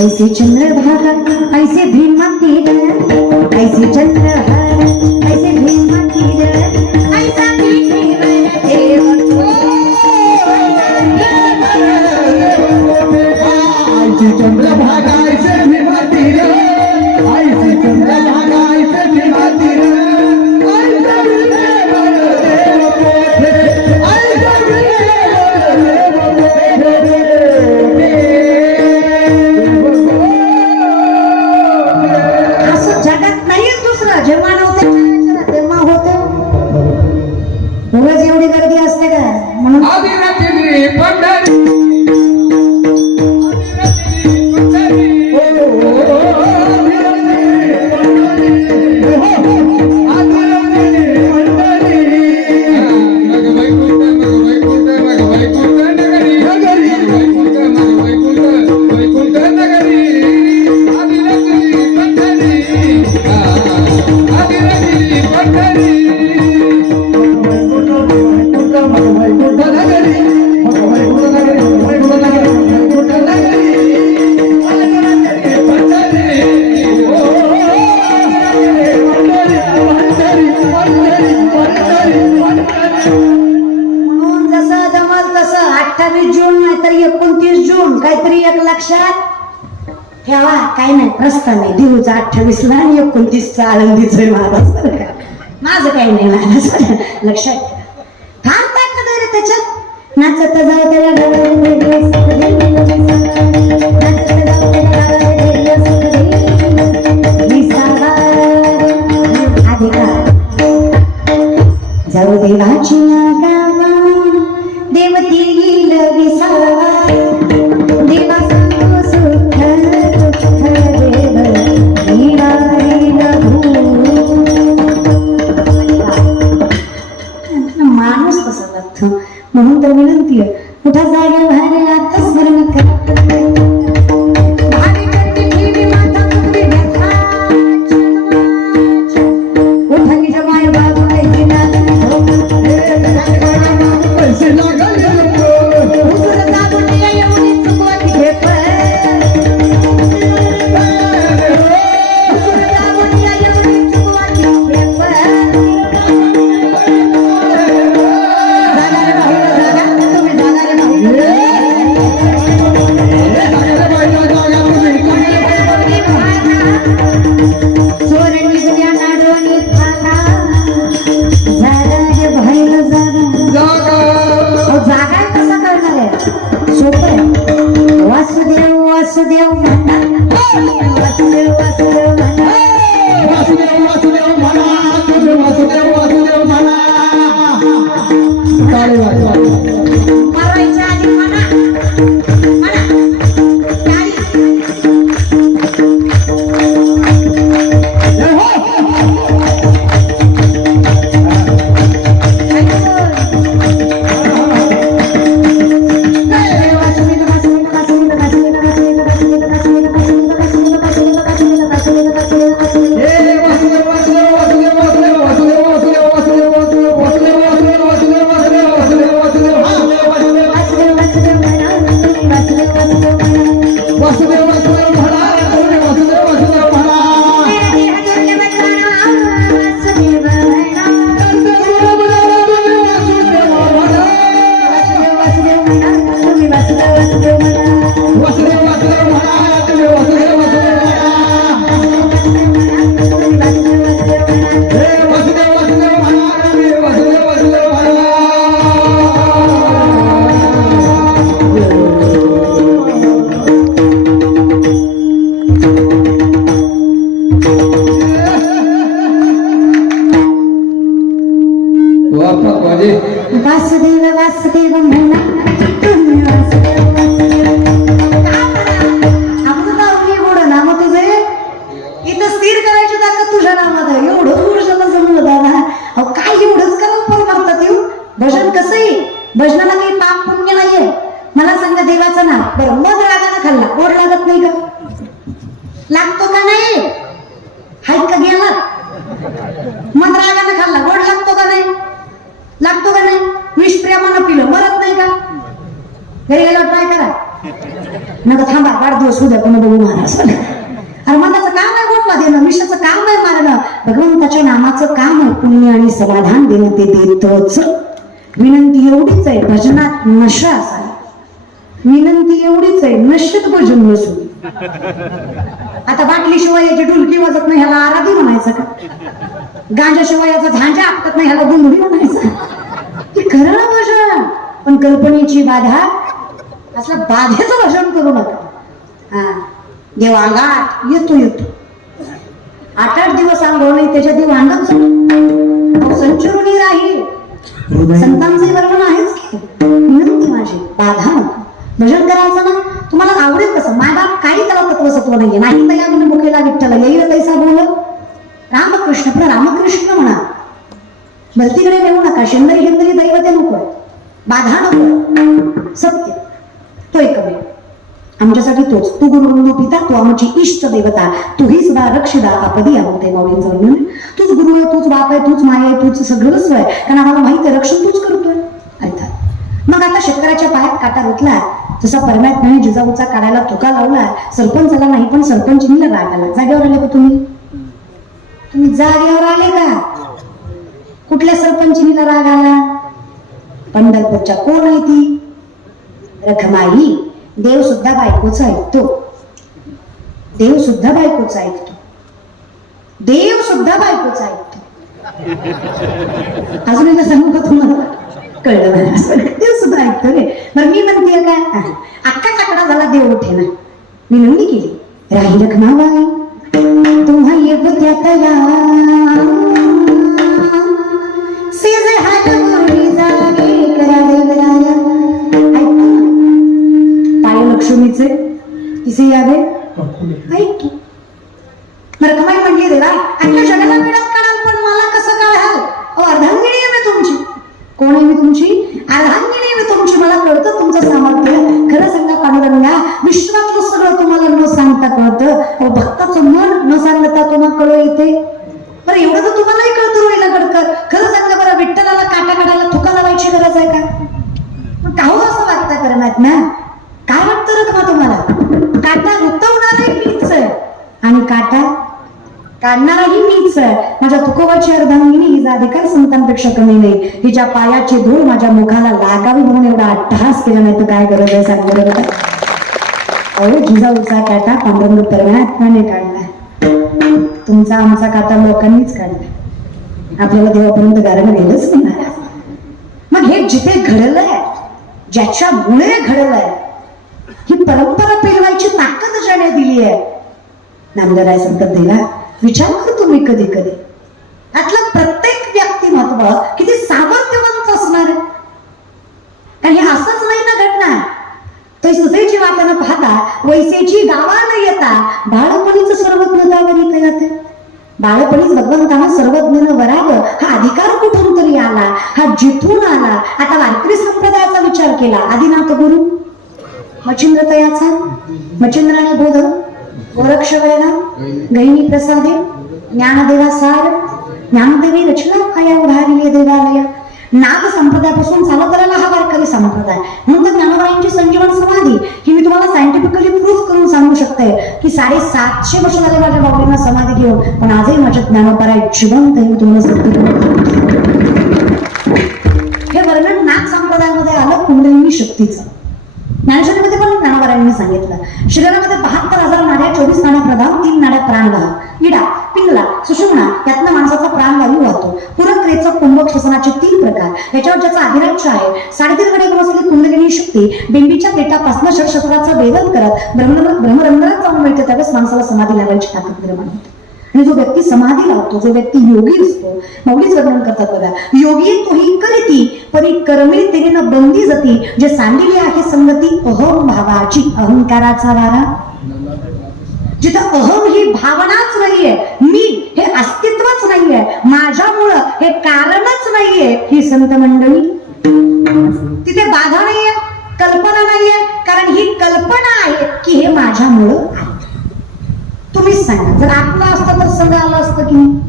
ऐसे चंद्रभागा ऐसे भीमाती ऐसे चंद्रभागा ऐसे भीमाती ऐसा देव उगाच एवढी गर्दी असते का म्हणून आदिरात्री पंढरी म्हणून जसं जमल तसं 28 जून नाहीतर 29 जून काहीतरी एक लक्षात ठेवा. काय नाही प्रस्ताव नाही देऊचा 28 ला आणि 29 चा आळंदीचं माझं काही नाही माझं लक्षात थांबतात का तरी त्याच्यात नाचत जाऊ त्याला जाऊ देवाची गावा देवती येईल विसावा देवा सांगो सुख देव माणूस तसा लागतो. म्हणून तर विनंती आहे कुठं जागे बाहेर आता स्मरण करा. वासुदेव म्हणा वासुदेव वासुदेव म्हणा वासुदेव वासुदेव म्हणा वासुदेव वासुदेव म्हणा टाळी मारायच्या आधी म्हणा म्हणा टाळी. वासुदेव वासुदेव म्हणा तुम्ही वासुदेव वासुदेव नाम तुझे इथं स्थिर करायची ताकद तुझ्या नामात आहे. एवढं पुरुषाला जमलं दादा. अहो काय एवढंच करून पण करतात येऊ भजन कसंही भजनाला काही पाप पुण्य नाहीये. मला सांगा देवाचं नाव बरं मग रागानं खाल्ला गोड लागत नाही का? लागतो का नाही? हाय का गेला मग रागानं खाल्ला गोड लागतो का नाही? लागतो का नाही? विष प्रेमानं पिलं मरत नाही का? घरी गेला ट्राय करा नका थांबा वाढदिवस उद्या कोण बघू महाराज. अरे मनाचं काम आहे गोडवा देणं विषाचं काम आहे मारणं. भगवंताच्या नामाचं काम आहे पुण्य आणि समाधान देणं ते देतोच. विनंती एवढीच आहे भजनात नशा असावी. विनंती एवढीच आहे नशेत भजन नसू. आता बाटली शिवाय याची ढुलकी वाजत नाही ह्याला आराधी म्हणायचं का? गांजा शिवाय याचा झांजा आपटत नाही ह्याला गुंडुडी म्हणायचं. ते खरं ना भजन पण कल्पनेची बाधा असलं बाधेचं भजन करू नका. हा देव अंगात येतो येतो 8-8 दिवस आंघोळ नाही त्याच्या देव अंगात संचुरुणी राहील संतांचे वर्णन आहेच की. विनंती माझी, बाधा नको. भजन करायचं ना तुम्हाला आवडेल कसं. मायबाप काही त्याला तत्वसत्व नाहीये. नाही तर या गुण मुखेला विठ्ठल येईल तैसा बोल रामकृष्ण. पण रामकृष्ण म्हणा, भलतीकडे नेऊ नका. शेंदरी हेंदरी दैवते नको, बाधा नको. सत्य तो एकमेव आमच्यासाठी तोच. तू गुरु पिता, तू आमची इष्ट देवता, तूही सदा रक्षिदा आपदी आवते माऊलींचं वर्णन. तूच गुरु आहे, तूच बाप आहे, तूच माय आहे, तूच सगळंच आहे. कारण आम्हाला माहिती आहे रक्षण तूच करतोय. अर्थात मग आता शेतकऱ्याच्या पायात काटा रुतला जसा परमात्म्याने जिजाऊचा काढायला तुका लावला. सरपंचाला नाही पण सरपंचनीला राग आला. जागेवर आले का तुम्ही? तुम्ही जागेवर आले का? कुठल्या सरपंचनीला राग आला? पंढरपूरच्या. कोण आहे ती? रखमाई. देव सुद्धा बायकोचा ऐकतो. देव सुद्धा बायकोचा ऐकतो. देव सुद्धा बायकोचा ऐकतो. अजून एकदा सांगू का तुम्हाला? कळलं मला. देव सुद्धा ऐकतो रे. बरं मी म्हणते काय, अख्खा काकडा झाला देव उठे ना. विनंती केली, राही रखमाबाई तुम्हा येत त्यातला सेज हात गोरी जागे करा देवराया. पाय लक्ष्मीचे तिचे यावे ऐक. रखमाई म्हणली देवा अख्ख्या जगाला मिळत काढाल पण मला कसं काढाल? अर्धांगिणी आहे मी तुमची. कोण आहे मी तुमची? अर्धांगिणी आहे मी तुमची. मला कळतं तुमचं सामर्थ्य. खरं सांगा पांडुरंगा, विश्वातलं सगळं तुम्हाला न सांगता कळतं. भक्ताचं मन न सांगता तुम्हाला कळ येते. बरं एवढं तर तुम्हालाही कळतं रोहिला गडकर. खरं सांगा बरं, विठ्ठलाला काटा काढायला थुका लावायची गरज आहे का? मग काहू असं वागता परमात्मा? काय वाटतं रखमा तुम्हाला? काटा रुतवणाराही मीच आहे आणि काटा काढणाराही मीच आहे. माझ्या तुकोबाची अर्धांगिनी हिचा अधिकार संतांपेक्षा कमी नाही. हिच्या पायाची धूळ माझ्या मुखाला लागावी म्हणून एवढा अट्टहास केला नाही तर काय गरज आहे सांग बरोबर? अहो जिजाऊचा काटा पांडुरंग परमात्म्याने काढला. तुमचा आमचा काटा लोकांनीच काढला. आपल्याला देवापर्यंत गारणं गेलंच नाही. मग हे जिथे घडलंय, ज्याच्यामुळे घडलंय, ही परंपरा पेलवायची ताकद ज्याने दिली आहे, नामदेवराय सांगतात देवा विचार करतो मी कधी कधी यातलं प्रत्येक व्यक्तिमत्व किती सामर्थ्यवंत असणार आहे. कारण हे असंच नाही ना घडणार. तो सुसेची वाटानं पाहता वैसेची गावाला येता बाळपणीच सर्वज्ञतावर इथे जाते. बाळपणीच भगवंतानं सर्वज्ञानं वरावं हा अधिकार कुठून तरी आला, हा जिथून आला. आता वारकरी संप्रदायाचा विचार केला. आदिनाथ गुरु मच्छिंद्रतयाचा, मच्छिंद्राने बोध, गोरक्ष वेळा, गैनी प्रसादे, ज्ञानदेवा सार, ज्ञानदेवी रचना खाया उभारिले देवालय. नाग संप्रदायापासून चालत आलेला हा वारकरी संप्रदाय. म्हणून तर ज्ञानोबाईंची संजीवन समाधी ही मी तुम्हाला सायंटिफिकली प्रूफ करून सांगू शकते की 750 वर्ष झाले माझ्या बाबांना समाधी घेऊन, पण आजही माझ्या ज्ञानोबा जिवंत हे मी तुम्हाला सांगते. हे वर्णन नाग संप्रदायामध्ये आलं कुंडलिनी शक्तीचं. ज्ञानेश्वरीमध्ये पण ज्ञानोबारायांनी सांगितलं शरीरामध्ये 72,000 नाड्या, 24 नाड्या प्रधान, 3 नाड्या प्राणवाहक. इडा, पिंगला, सुषुम्ना यातनं माणसाचा प्राणवायू वाहतो. पुरक्रेच, कुंभक, श्वसनाचे 3 प्रकार. याच्यावर ज्याचा अधिराज्य आहे 3.5 कडे बसलेली कुंडलिनी शक्ती बिंबीच्या पेटापासून शस्त्राचं वेदन करत ब्रह्मरंध्रात जाऊन मिळते. त्यावेळेस माणसाला समाधी लावायची ताकद निर्माण होते. आणि जो व्यक्ती समाधी लावतो, जो व्यक्ती योगी असतो, मौलीच वर्णन करतात बघा, योगी तोही करीती परी कर्मे तेने बंदी जाती, जे सांडिली आहे संगती अहम भावाची. अहंकाराचा वारा. जिथं अहम ही भावनाच नाहीये, मी हे अस्तित्वच नाहीये, माझ्यामुळं हे कारणच नाहीये, ही संत मंडळी तिथे बाधा नाहीये, कल्पना नाहीये. कारण ही कल्पना आहे की हे माझ्यामुळं आहे. तुम्हीच सांगा, जर आपलं असतं तर सगळं आलं असतं की नाही?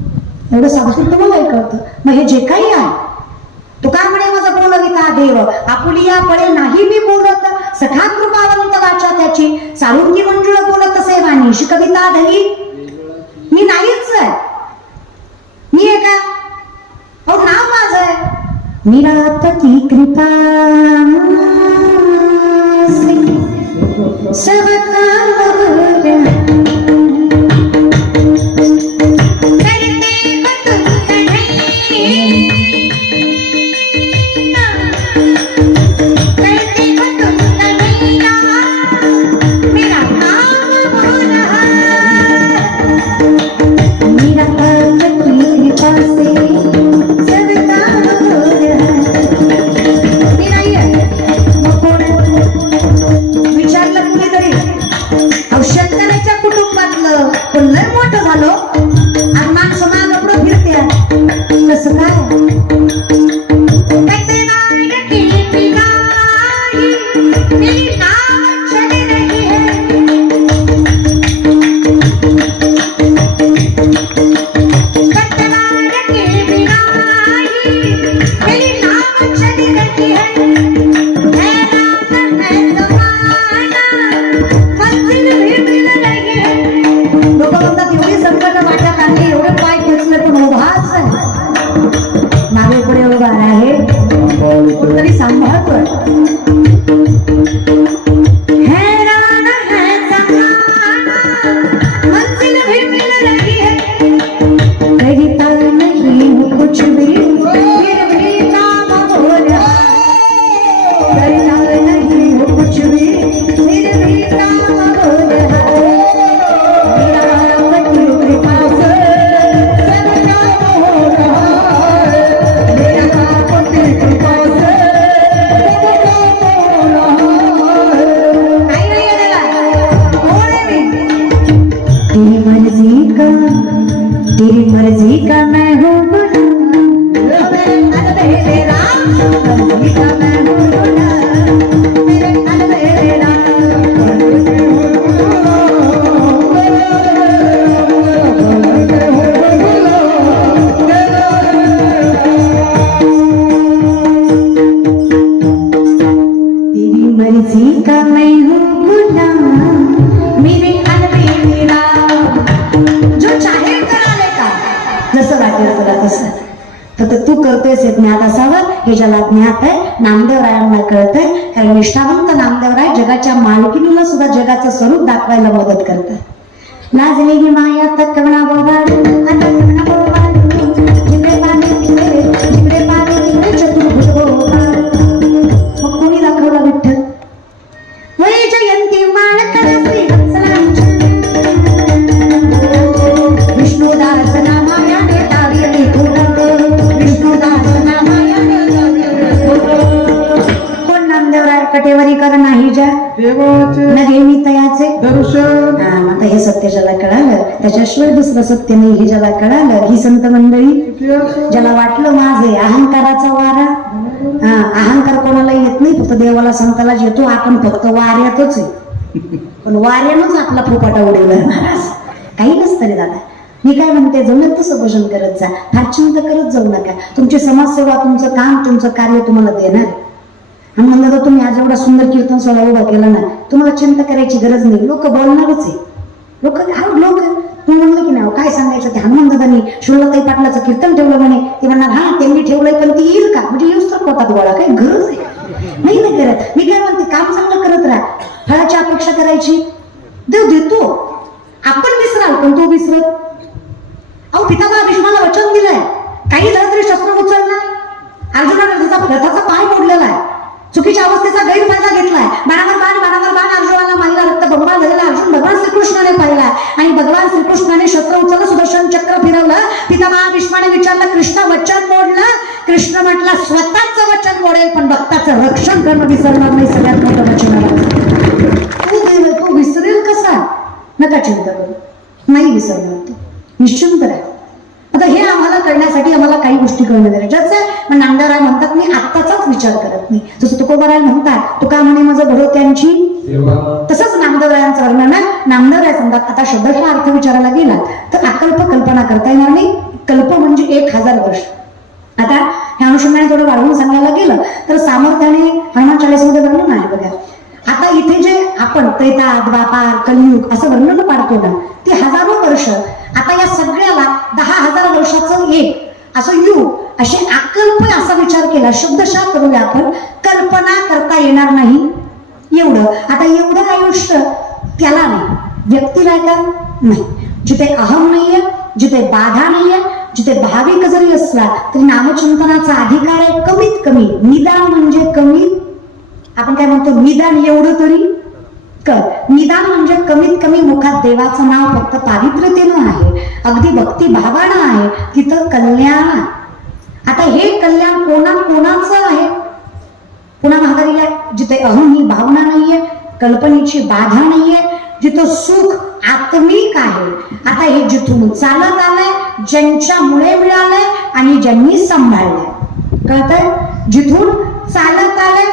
एवढं साधं तुम्हालाही कळतं. मग हे जे काही आहे, तो काय म्हणे माझा बोलविता देव आपुलिया पळे नाही मी बोलत, सखा कृपावंत वाचा त्याची, साळुंगी मंजुळ बोलत असे वाणी कविता धरी. मी नाहीच आहे. मी आहे का? अहो नाव माझं आहे. निरात की कृपा सब मेरा कृपा से सब काम हो रहा है. कोणतरी सांभाळतोय. हैरान है जमाना, मंजिल भी मिल रही है, कहता नहीं हूँ कुछ भी, फिर भी काम हो रहा है, कहता नहीं हूँ कुछ भी, फिर भी काम हो रहा है, मेरा पति कृपा से सब काम हो रहा है, मेरा पति कृपा से सब काम हो रहा है. काही नाही आहे त्याला. कोण आहे मी? तेरी मर्जी का मैं हूँ गुलाम, मेरे अलबेले राम, मर्जी का मैं हूँ गुलाम, मेरे अलबेले तेरी मर्जी का मैं हूँ गुलाम, मेरे अलबेले राम. जो चाहे करा लेता, जसं वाटेल तुला तसं. तर तू करतोयस हे ज्ञात असावं, हे ज्याला ज्ञात आहे नामदेवरायांना कळतंय. कारण निष्ठावंत नामदेवराय जगाच्या मालकिनीला सुद्धा जगाचं स्वरूप दाखवायला मदत करतात. लाजली ही माया तकवणा बोबाडू, आता कवणा बोबाडू, जिकडे पाणी तिकडे, जिकडे पाणी तिकडे चतुर्भुज बोबाडू. मग कोणी दाखवला विठ्ठल? वैजयंती माणकला श्री वत्सलांच्या, विष्णुदास नामायाने तावियली फुलं, विष्णुदास नामायाने तावियली फुलं. कोण नामदेवराय कटेवरी कर नाही ज्या, देवाचे न घेमी तयाचे दर्शन. आता हे सत्य ज्याला कळालं, त्याच्याशिवाय दुसरं सत्य नाही हे ज्याला कळालं, ही संत मंडळी ज्याला वाटलं माझे अहंकाराचा वारा. अहंकार कोणाला येत नाही, फक्त देवाला संताला येतो. आपण फक्त वाऱ्यातच आहे, पण वाऱ्यानंच आपला फुपाटा उडवला महाराज. काही नसतं रे दादा. मी काय म्हणते, जमेल तसं भजन करत जा, फार चिंता करत जाऊ नका. तुमची समाजसेवा, तुमचं काम, तुमचं कार्य तुम्हाला देणार. आणि म्हणलं तुम्ही आज एवढा सुंदर कीर्तन सोहळा उभा केला ना, तुम्हाला चिंता करायची गरज नाही. लोक बोलणारच आहे. लोक तू म्हणलं की नाही काय सांगायचं, ते हनुमान दादांनी शुल्लताई पाटलाचं कीर्तन ठेवलं म्हणे, ते म्हणणार हा त्यांनी ठेवलंय पण ती येईल का, म्हणजे येऊच तर पोटात गोळा, काय गरज आहे नाही ना करत. मी काय म्हणते, काम चांगलं करत राहा. फळाची अपेक्षा करायची, देव देतो. आपण विसराल पण तो विसरत. अहो पितामह भीष्माला वचन दिलंय, काही झालं तरी शस्त्र उचलणार. अर्जुनाने रथाचा पाय मोडलेला आहे, चुकीच्या अवस्थेचा गैरफायदा घेतलाय. बाणावर बाण अर्जुनाला मारला, रक्त बंबाळ झालेला अर्जुन भगवान श्रीकृष्णाने पाहिला. आणि भगवान श्रीकृष्णाने शस्त्र उचललं, सुदर्शन चक्र फिरवलं. पितामह भीष्माने विचारलं, कृष्ण वचन मोडलं? कृष्ण म्हटला, स्वतःच वचन मोडेल पण भक्ताचं रक्षण करणं विसरणार नाही. सगळ्यात मोठं वचन तू विसरेल कसा? नका चिंता करू, नाही विसरणार तू, निश्चिंत राहा. आता हे आम्हाला करण्यासाठी आम्हाला काही गोष्टी कळणं गरजेचं आहे. पण नामदेवराय म्हणतात, मी आत्ताचाच विचार करत नाही. जसं तुकोबाराय म्हणतात, तुका म्हणे माझं घडोत्यांची, तसंच नामदेवरायांचं वर्णन आहे. नामदेवराय सांगतात, आता शब्दाचा अर्थ विचारायला गेला तर अकल्प कल्पना करता येणार नाही. कल्प म्हणजे 1000 वर्ष. आता ह्या अनुषंगाने थोडं वाढवून सांगायला गेलं तर सामर्थ्याने हनुमान 40 मध्ये वर्णन आहे बघा. आता इथे जे आपण त्रेता, द्वापार, कलियुग असं वर्णन पाडतो ना, ते हजारो वर्ष. आता या सगळ्याला 10,000 वर्षाचं एक असं युग, असे अकल्प असा विचार केला. शब्दशः करूया आपण, कल्पना करता येणार नाही एवढं. आता एवढं आयुष्य त्याला नाही, व्यक्तीला का नाही. जिथे अहम नाहीये, जिथे बाधा नाहीये, जिथे भाविक जरी असला तरी नामचिंतनाचा अधिकार आहे. कमीत कमी निदान म्हणजे कमी, आपण काय म्हणतो निदान एवढं तरी कर. निदान म्हणजे कमीत कमी मुखात देवाचं नाव फक्त पावित्र्यतेनं आहे, अगदी भक्ती भावानं आहे, तिथं कल्याण. आता हे कल्याण कोणाचं आहे? पुन्हा महागारीला आहे, जिथे अहम ही भावना नाहीये, कल्पनेची बाधा नाहीये, जिथं सुख आत्मिक आहे. आता हे जिथून चालत आलंय, ज्यांच्यामुळे मिळालंय आणि ज्यांनी सांभाळलंय, कळतंय? जिथून चालत आलंय,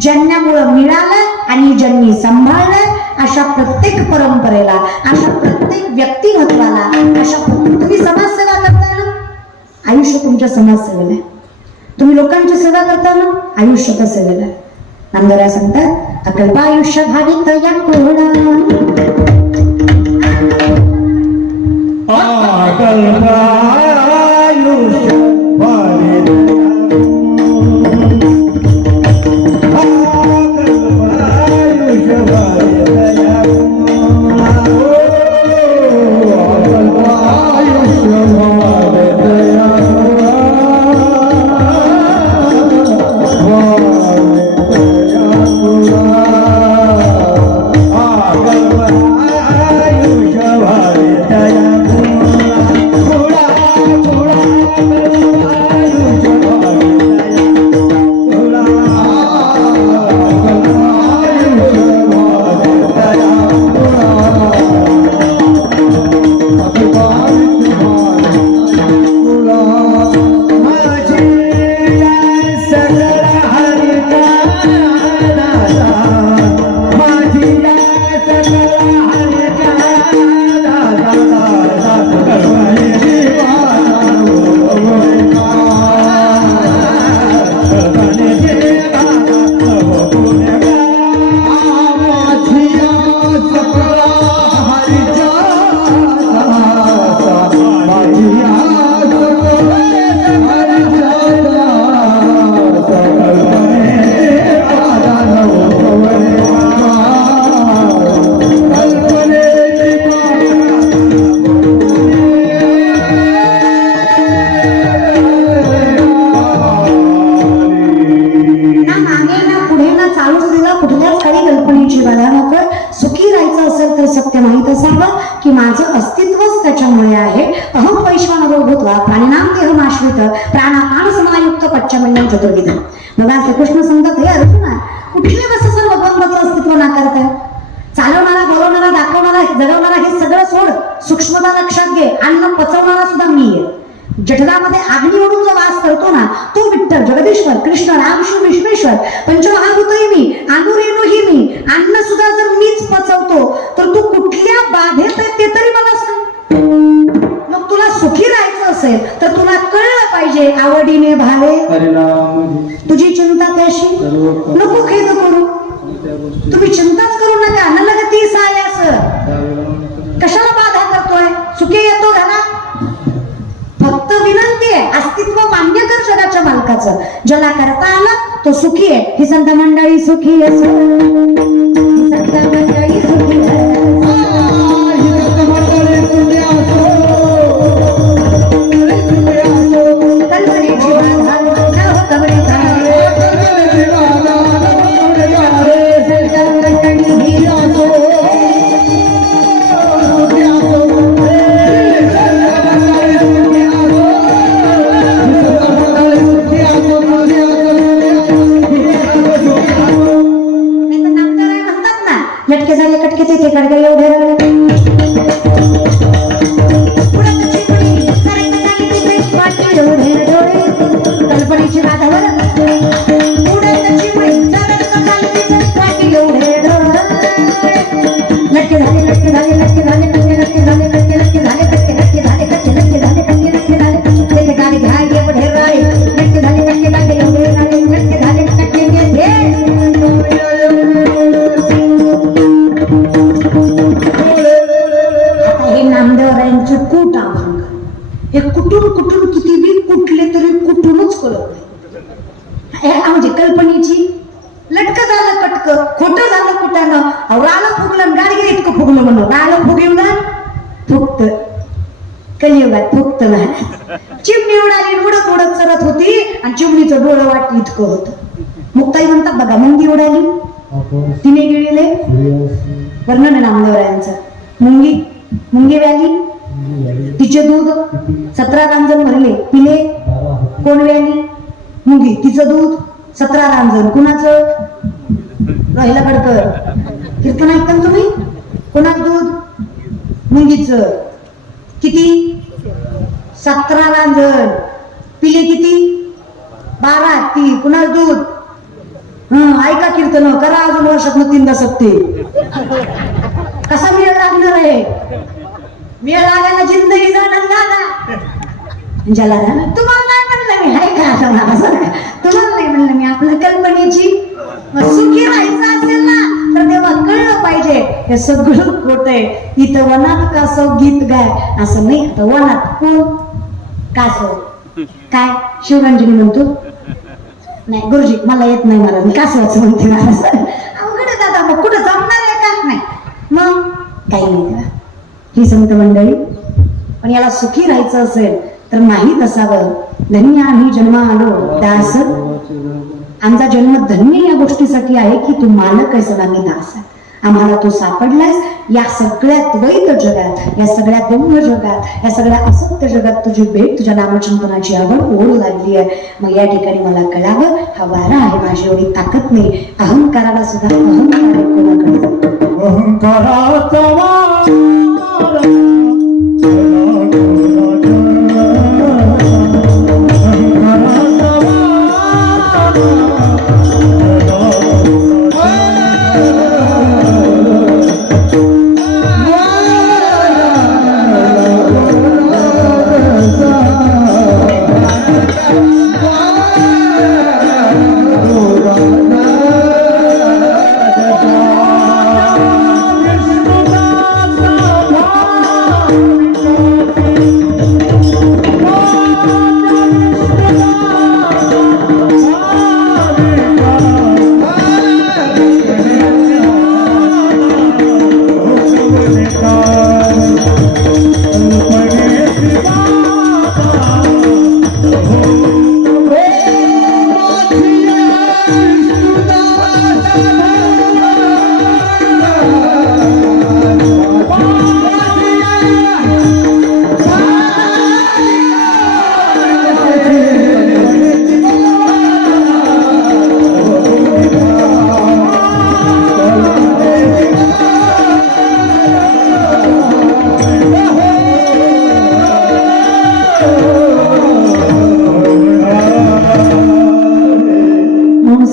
ज्यांच्यामुळं मिळालं आणि ज्यांनी सांभाळलंय, अशा प्रत्येक परंपरेला, अशा प्रत्येक व्यक्तिमत्वाला, अशा तुम्ही समाजसेवा करताय ना, आयुष्य तुमच्या समाजसेवेला आहे. तुम्ही लोकांची सेवा करता ना, आयुष्य तर सेवेला आहे. नामदेवराय सांगतात, अकल्प आयुष्य भावित या कोणा, अकल्प आयुष्य भावित बाधा नको. सुखी राहायचं असेल तर सत्य माहित असावं की माझं अस्तित्वच त्याच्यामुळे आहे. अहम वैश्वानरो भूत्वा प्राणिनाम देहमाश्रित प्राणापान समायुक्त पच्चमन्यम चतुर्विध. बघा श्रीकृष्ण सांगतात, हे अर्जुना, कुठले बस सर भगवंताचं अस्तित्व नाकारताय? चालवणारा, बोलवणारा, दाखवणारा, जगवणारा हे सगळं सोड. सूक्ष्मता लक्षात घे. अन्न पचवणारा सुद्धा मी आहे. जठरामध्ये अग्नी म्हणून जो वास करतो ना, तो विठ्ठल, जगदीश्वर, कृष्ण, राम, शिव, विश्वेश्वर, पंचमहाभूतही मी, अनुरेणूही मी. अन्न सुद्धा जर मीच पचवतो तर तू कुठल्या बाधेत आहे ते तरी मला सांग. मग तुला सुखी राहायचं असेल तर तुला कळलं पाहिजे आवडीने भावे तुझी चिंता त्याशी नको खेद करू. तुम्ही चिंताच करू नका. नलगती सायास, कशाला बाधा करतोय? सुखी येतो घरात. फक्त विनंती आहे, अस्तित्व मान्य कर जगाच्या मालकाचं. ज्याला करता आलं तो सुखी आहे. ही संत मंडळी सुखी असो, ही संत मंडळी सुखी असो. कल्पनेची बाधा न होता बळी झाले. संत मंडळी ही असो. लटके झाले कटके तिथे कडके एवढे कल्पनेची बाधावर लटके झाले, लटके झाले, लटके झाले, कटके लटके झाले, कटके लटके झाले, कटके लटके झाले, कटके लटके झाले, कटके लटके झाले. तिथे गाडी घ्यायला एवढे राळे लटके झाले, कटके झाले, एवढे राळे लटके झाले, कटके हे नामदेवरायांचे कूट अभंग. हे कुठून कुठून किती बी कुठले तरी कुठूनच कळत नाही. म्हणजे कल्पनेची लटक झालं कटक, खोटं झालं कुठ्यानं. रालं फुगलं, गाडगे इतकं फुगलं म्हणून रालं फुगवलं फुगत. कलियुगात फुगत ना. चिमणी उडाली, उडत उडत चरत होती आणि चिमणीचं डोळं वाट इतकं होतं. मुक्ताई म्हणतात बघा, मुंगी उडाली, तिने गिळले. वर्णन आहे नामदेवरायांचं. मुंगी व्याली, तिचे दूध 17 रांजण भरले, पिले. कोण व्याली? मुंगी. तिचं दूध 17 रांजण. कुणाचं? राहिला कडकर. कीर्तन ऐकता तुम्ही? कोणाचं दूध? मुंगीचं. किती? 17 रांजण. पिले किती? 12. ती कुणाचं दूध? ऐका कीर्तन करा अजून वर्षात 3दा सप्ते. कसा वेळ लागणार आहे? वेळ लागायला जिंदगी जाणार ना. ज्याला तुम्हाला नाही म्हणलं मी, हाय का आता मला सांगा. तुम्हाला नाही म्हणलं मी. आपल्या कल्पनेची सुखी राहायचं असेल ना तर तेव्हा कळलं पाहिजे हे सगळं खोट आहे. इथं वनात कासव गीत गाय असं नाही. आता वनात कोण? कासव. काय शिवरंजनी म्हणतो? नाही गुरुजी मला येत नाही, मला मी कासवाचं म्हणते. महाराज अवघड दादा, मग कुठं जमणार आहे का? नाही मग काही नाही करा. ही संत मंडळी. पण याला सुखी राहायचं असेल तर माहीत असावं, धन्य आम्ही जन्मा आलो दास. आमचा जन्म धन्य या गोष्टीसाठी आहे की तू मालक आहेस आणि आम्ही दास आहे. आम्हाला तू सापडलायस या सगळ्या द्वैत जगात, या सगळ्या गौण जगात, या सगळ्या असत्य जगात तुझी भेट, तुझ्या नामचिंतनाची आवड ओढ लागली आहे. मग या ठिकाणी मला कळावं हा वारा आहे, माझी एवढी ताकद नाही. अहंकाराला सुद्धा अहंकार कोणाकडे? अहंकाराचा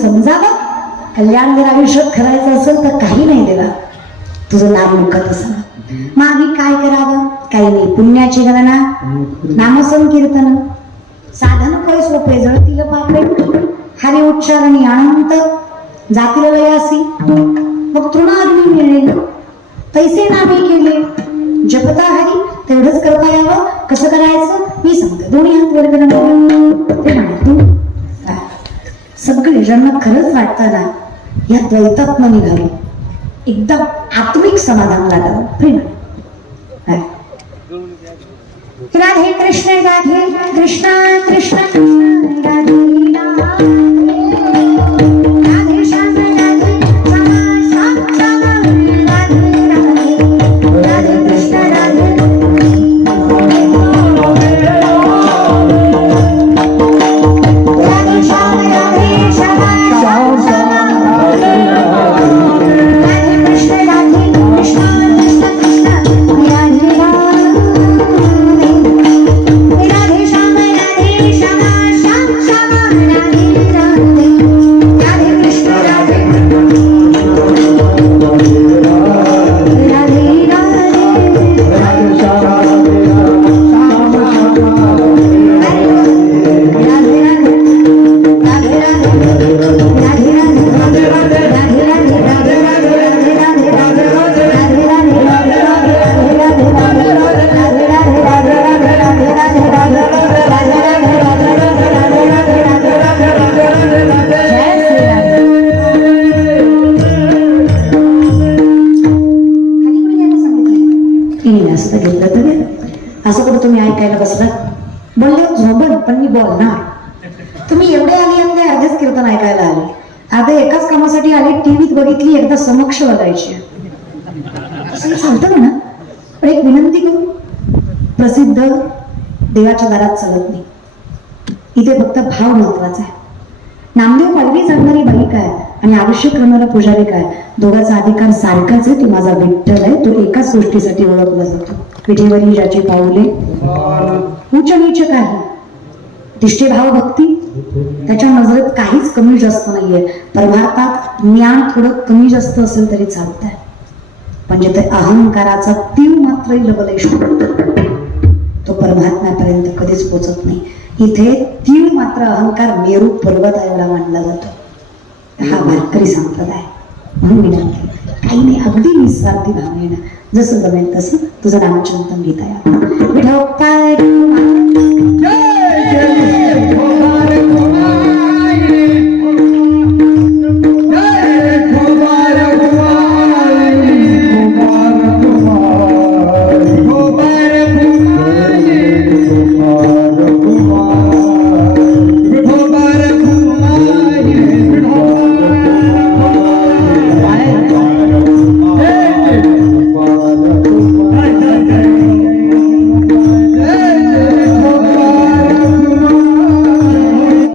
समजावं. कल्याण जर आयुष्यात करायचं असेल तर काही नाही देवा, तुझं नाम मुखत असावं. मग आम्ही काय करावं? काही नाही, पुण्याची गणना, नामसंकीर्तन, साधन काय सोपे, जळतील पापे, हरी उच्चारणी अनंत, जातील लयासी, मग तृणाग्नी मिळेल. पैसे नामे केले, जपता हरी तेवढंच करता यावं. कसं करायचं मी सांगते. दोन्ही हात वर करून ते म्हणतो, सगळे ज्यांना खरंच वाटतं ना या द्वैतात न निघावं, एकदम आत्मिक समाधान लागावं. प्रेम राधे कृष्ण राधे कृष्ण कृष्ण कृष्ण राधे राधे श्याम राधे श्याम श्याम श्याम राधे राधे राधे कृष्ण राधे राधे श्याम राधे श्याम श्याम श्याम राधे कृष्ण राधे कृष्ण कृष्ण कृष्ण राधे राधे श्याम राधे श्याम श्याम श्याम राधे राधे राधे कृष्ण राधे असं कुठं तुम्ही ऐकायला बसलात? बोलले झोबन पण मी बोलणार. तुम्ही एवढे आले आणि ते अर्धेच कीर्तन ऐकायला आले. आता एकाच कामासाठी आले, टीव्हीत बघितली, एकदा समक्ष बघायची. असं चालतं म्हणा, पण एक विनंती करू, प्रसिद्ध देवाच्या दारात चालत नाही. इथे फक्त भाव महत्वाचा आहे. नामदेव पालवी जाणणारी बाई काय आणि आवश्यक करणारा पुजारी काय, दोघांचा अधिकार सारखाच आहे. तो माझा विठ्ठल आहे, तो एकाच गोष्टीसाठी ओळखला जातो. पिठेवरी ज्याची पाऊले उच्च नीच काही, दिष्टेभाव भक्ती, त्याच्या नजरेत काहीच कमी जास्त नाहीये. परमार्थात ज्ञान थोडं कमी जास्त असेल तरी चालतंय, पण जिथे अहंकाराचा तीळ मात्रही लवलेश तो परमात्म्यापर्यंत कधीच पोचत नाही. इथे तीळ मात्र अहंकार मेरू पर्वत एवढा मानला जातो. हा वारकरी संप्रदाय. म्हणून विनंती, काही नाही, अगदी निस्वार्थी भावनेनं जसं जमेल तसं तुझं नामचिंतन घेता या. विठोबा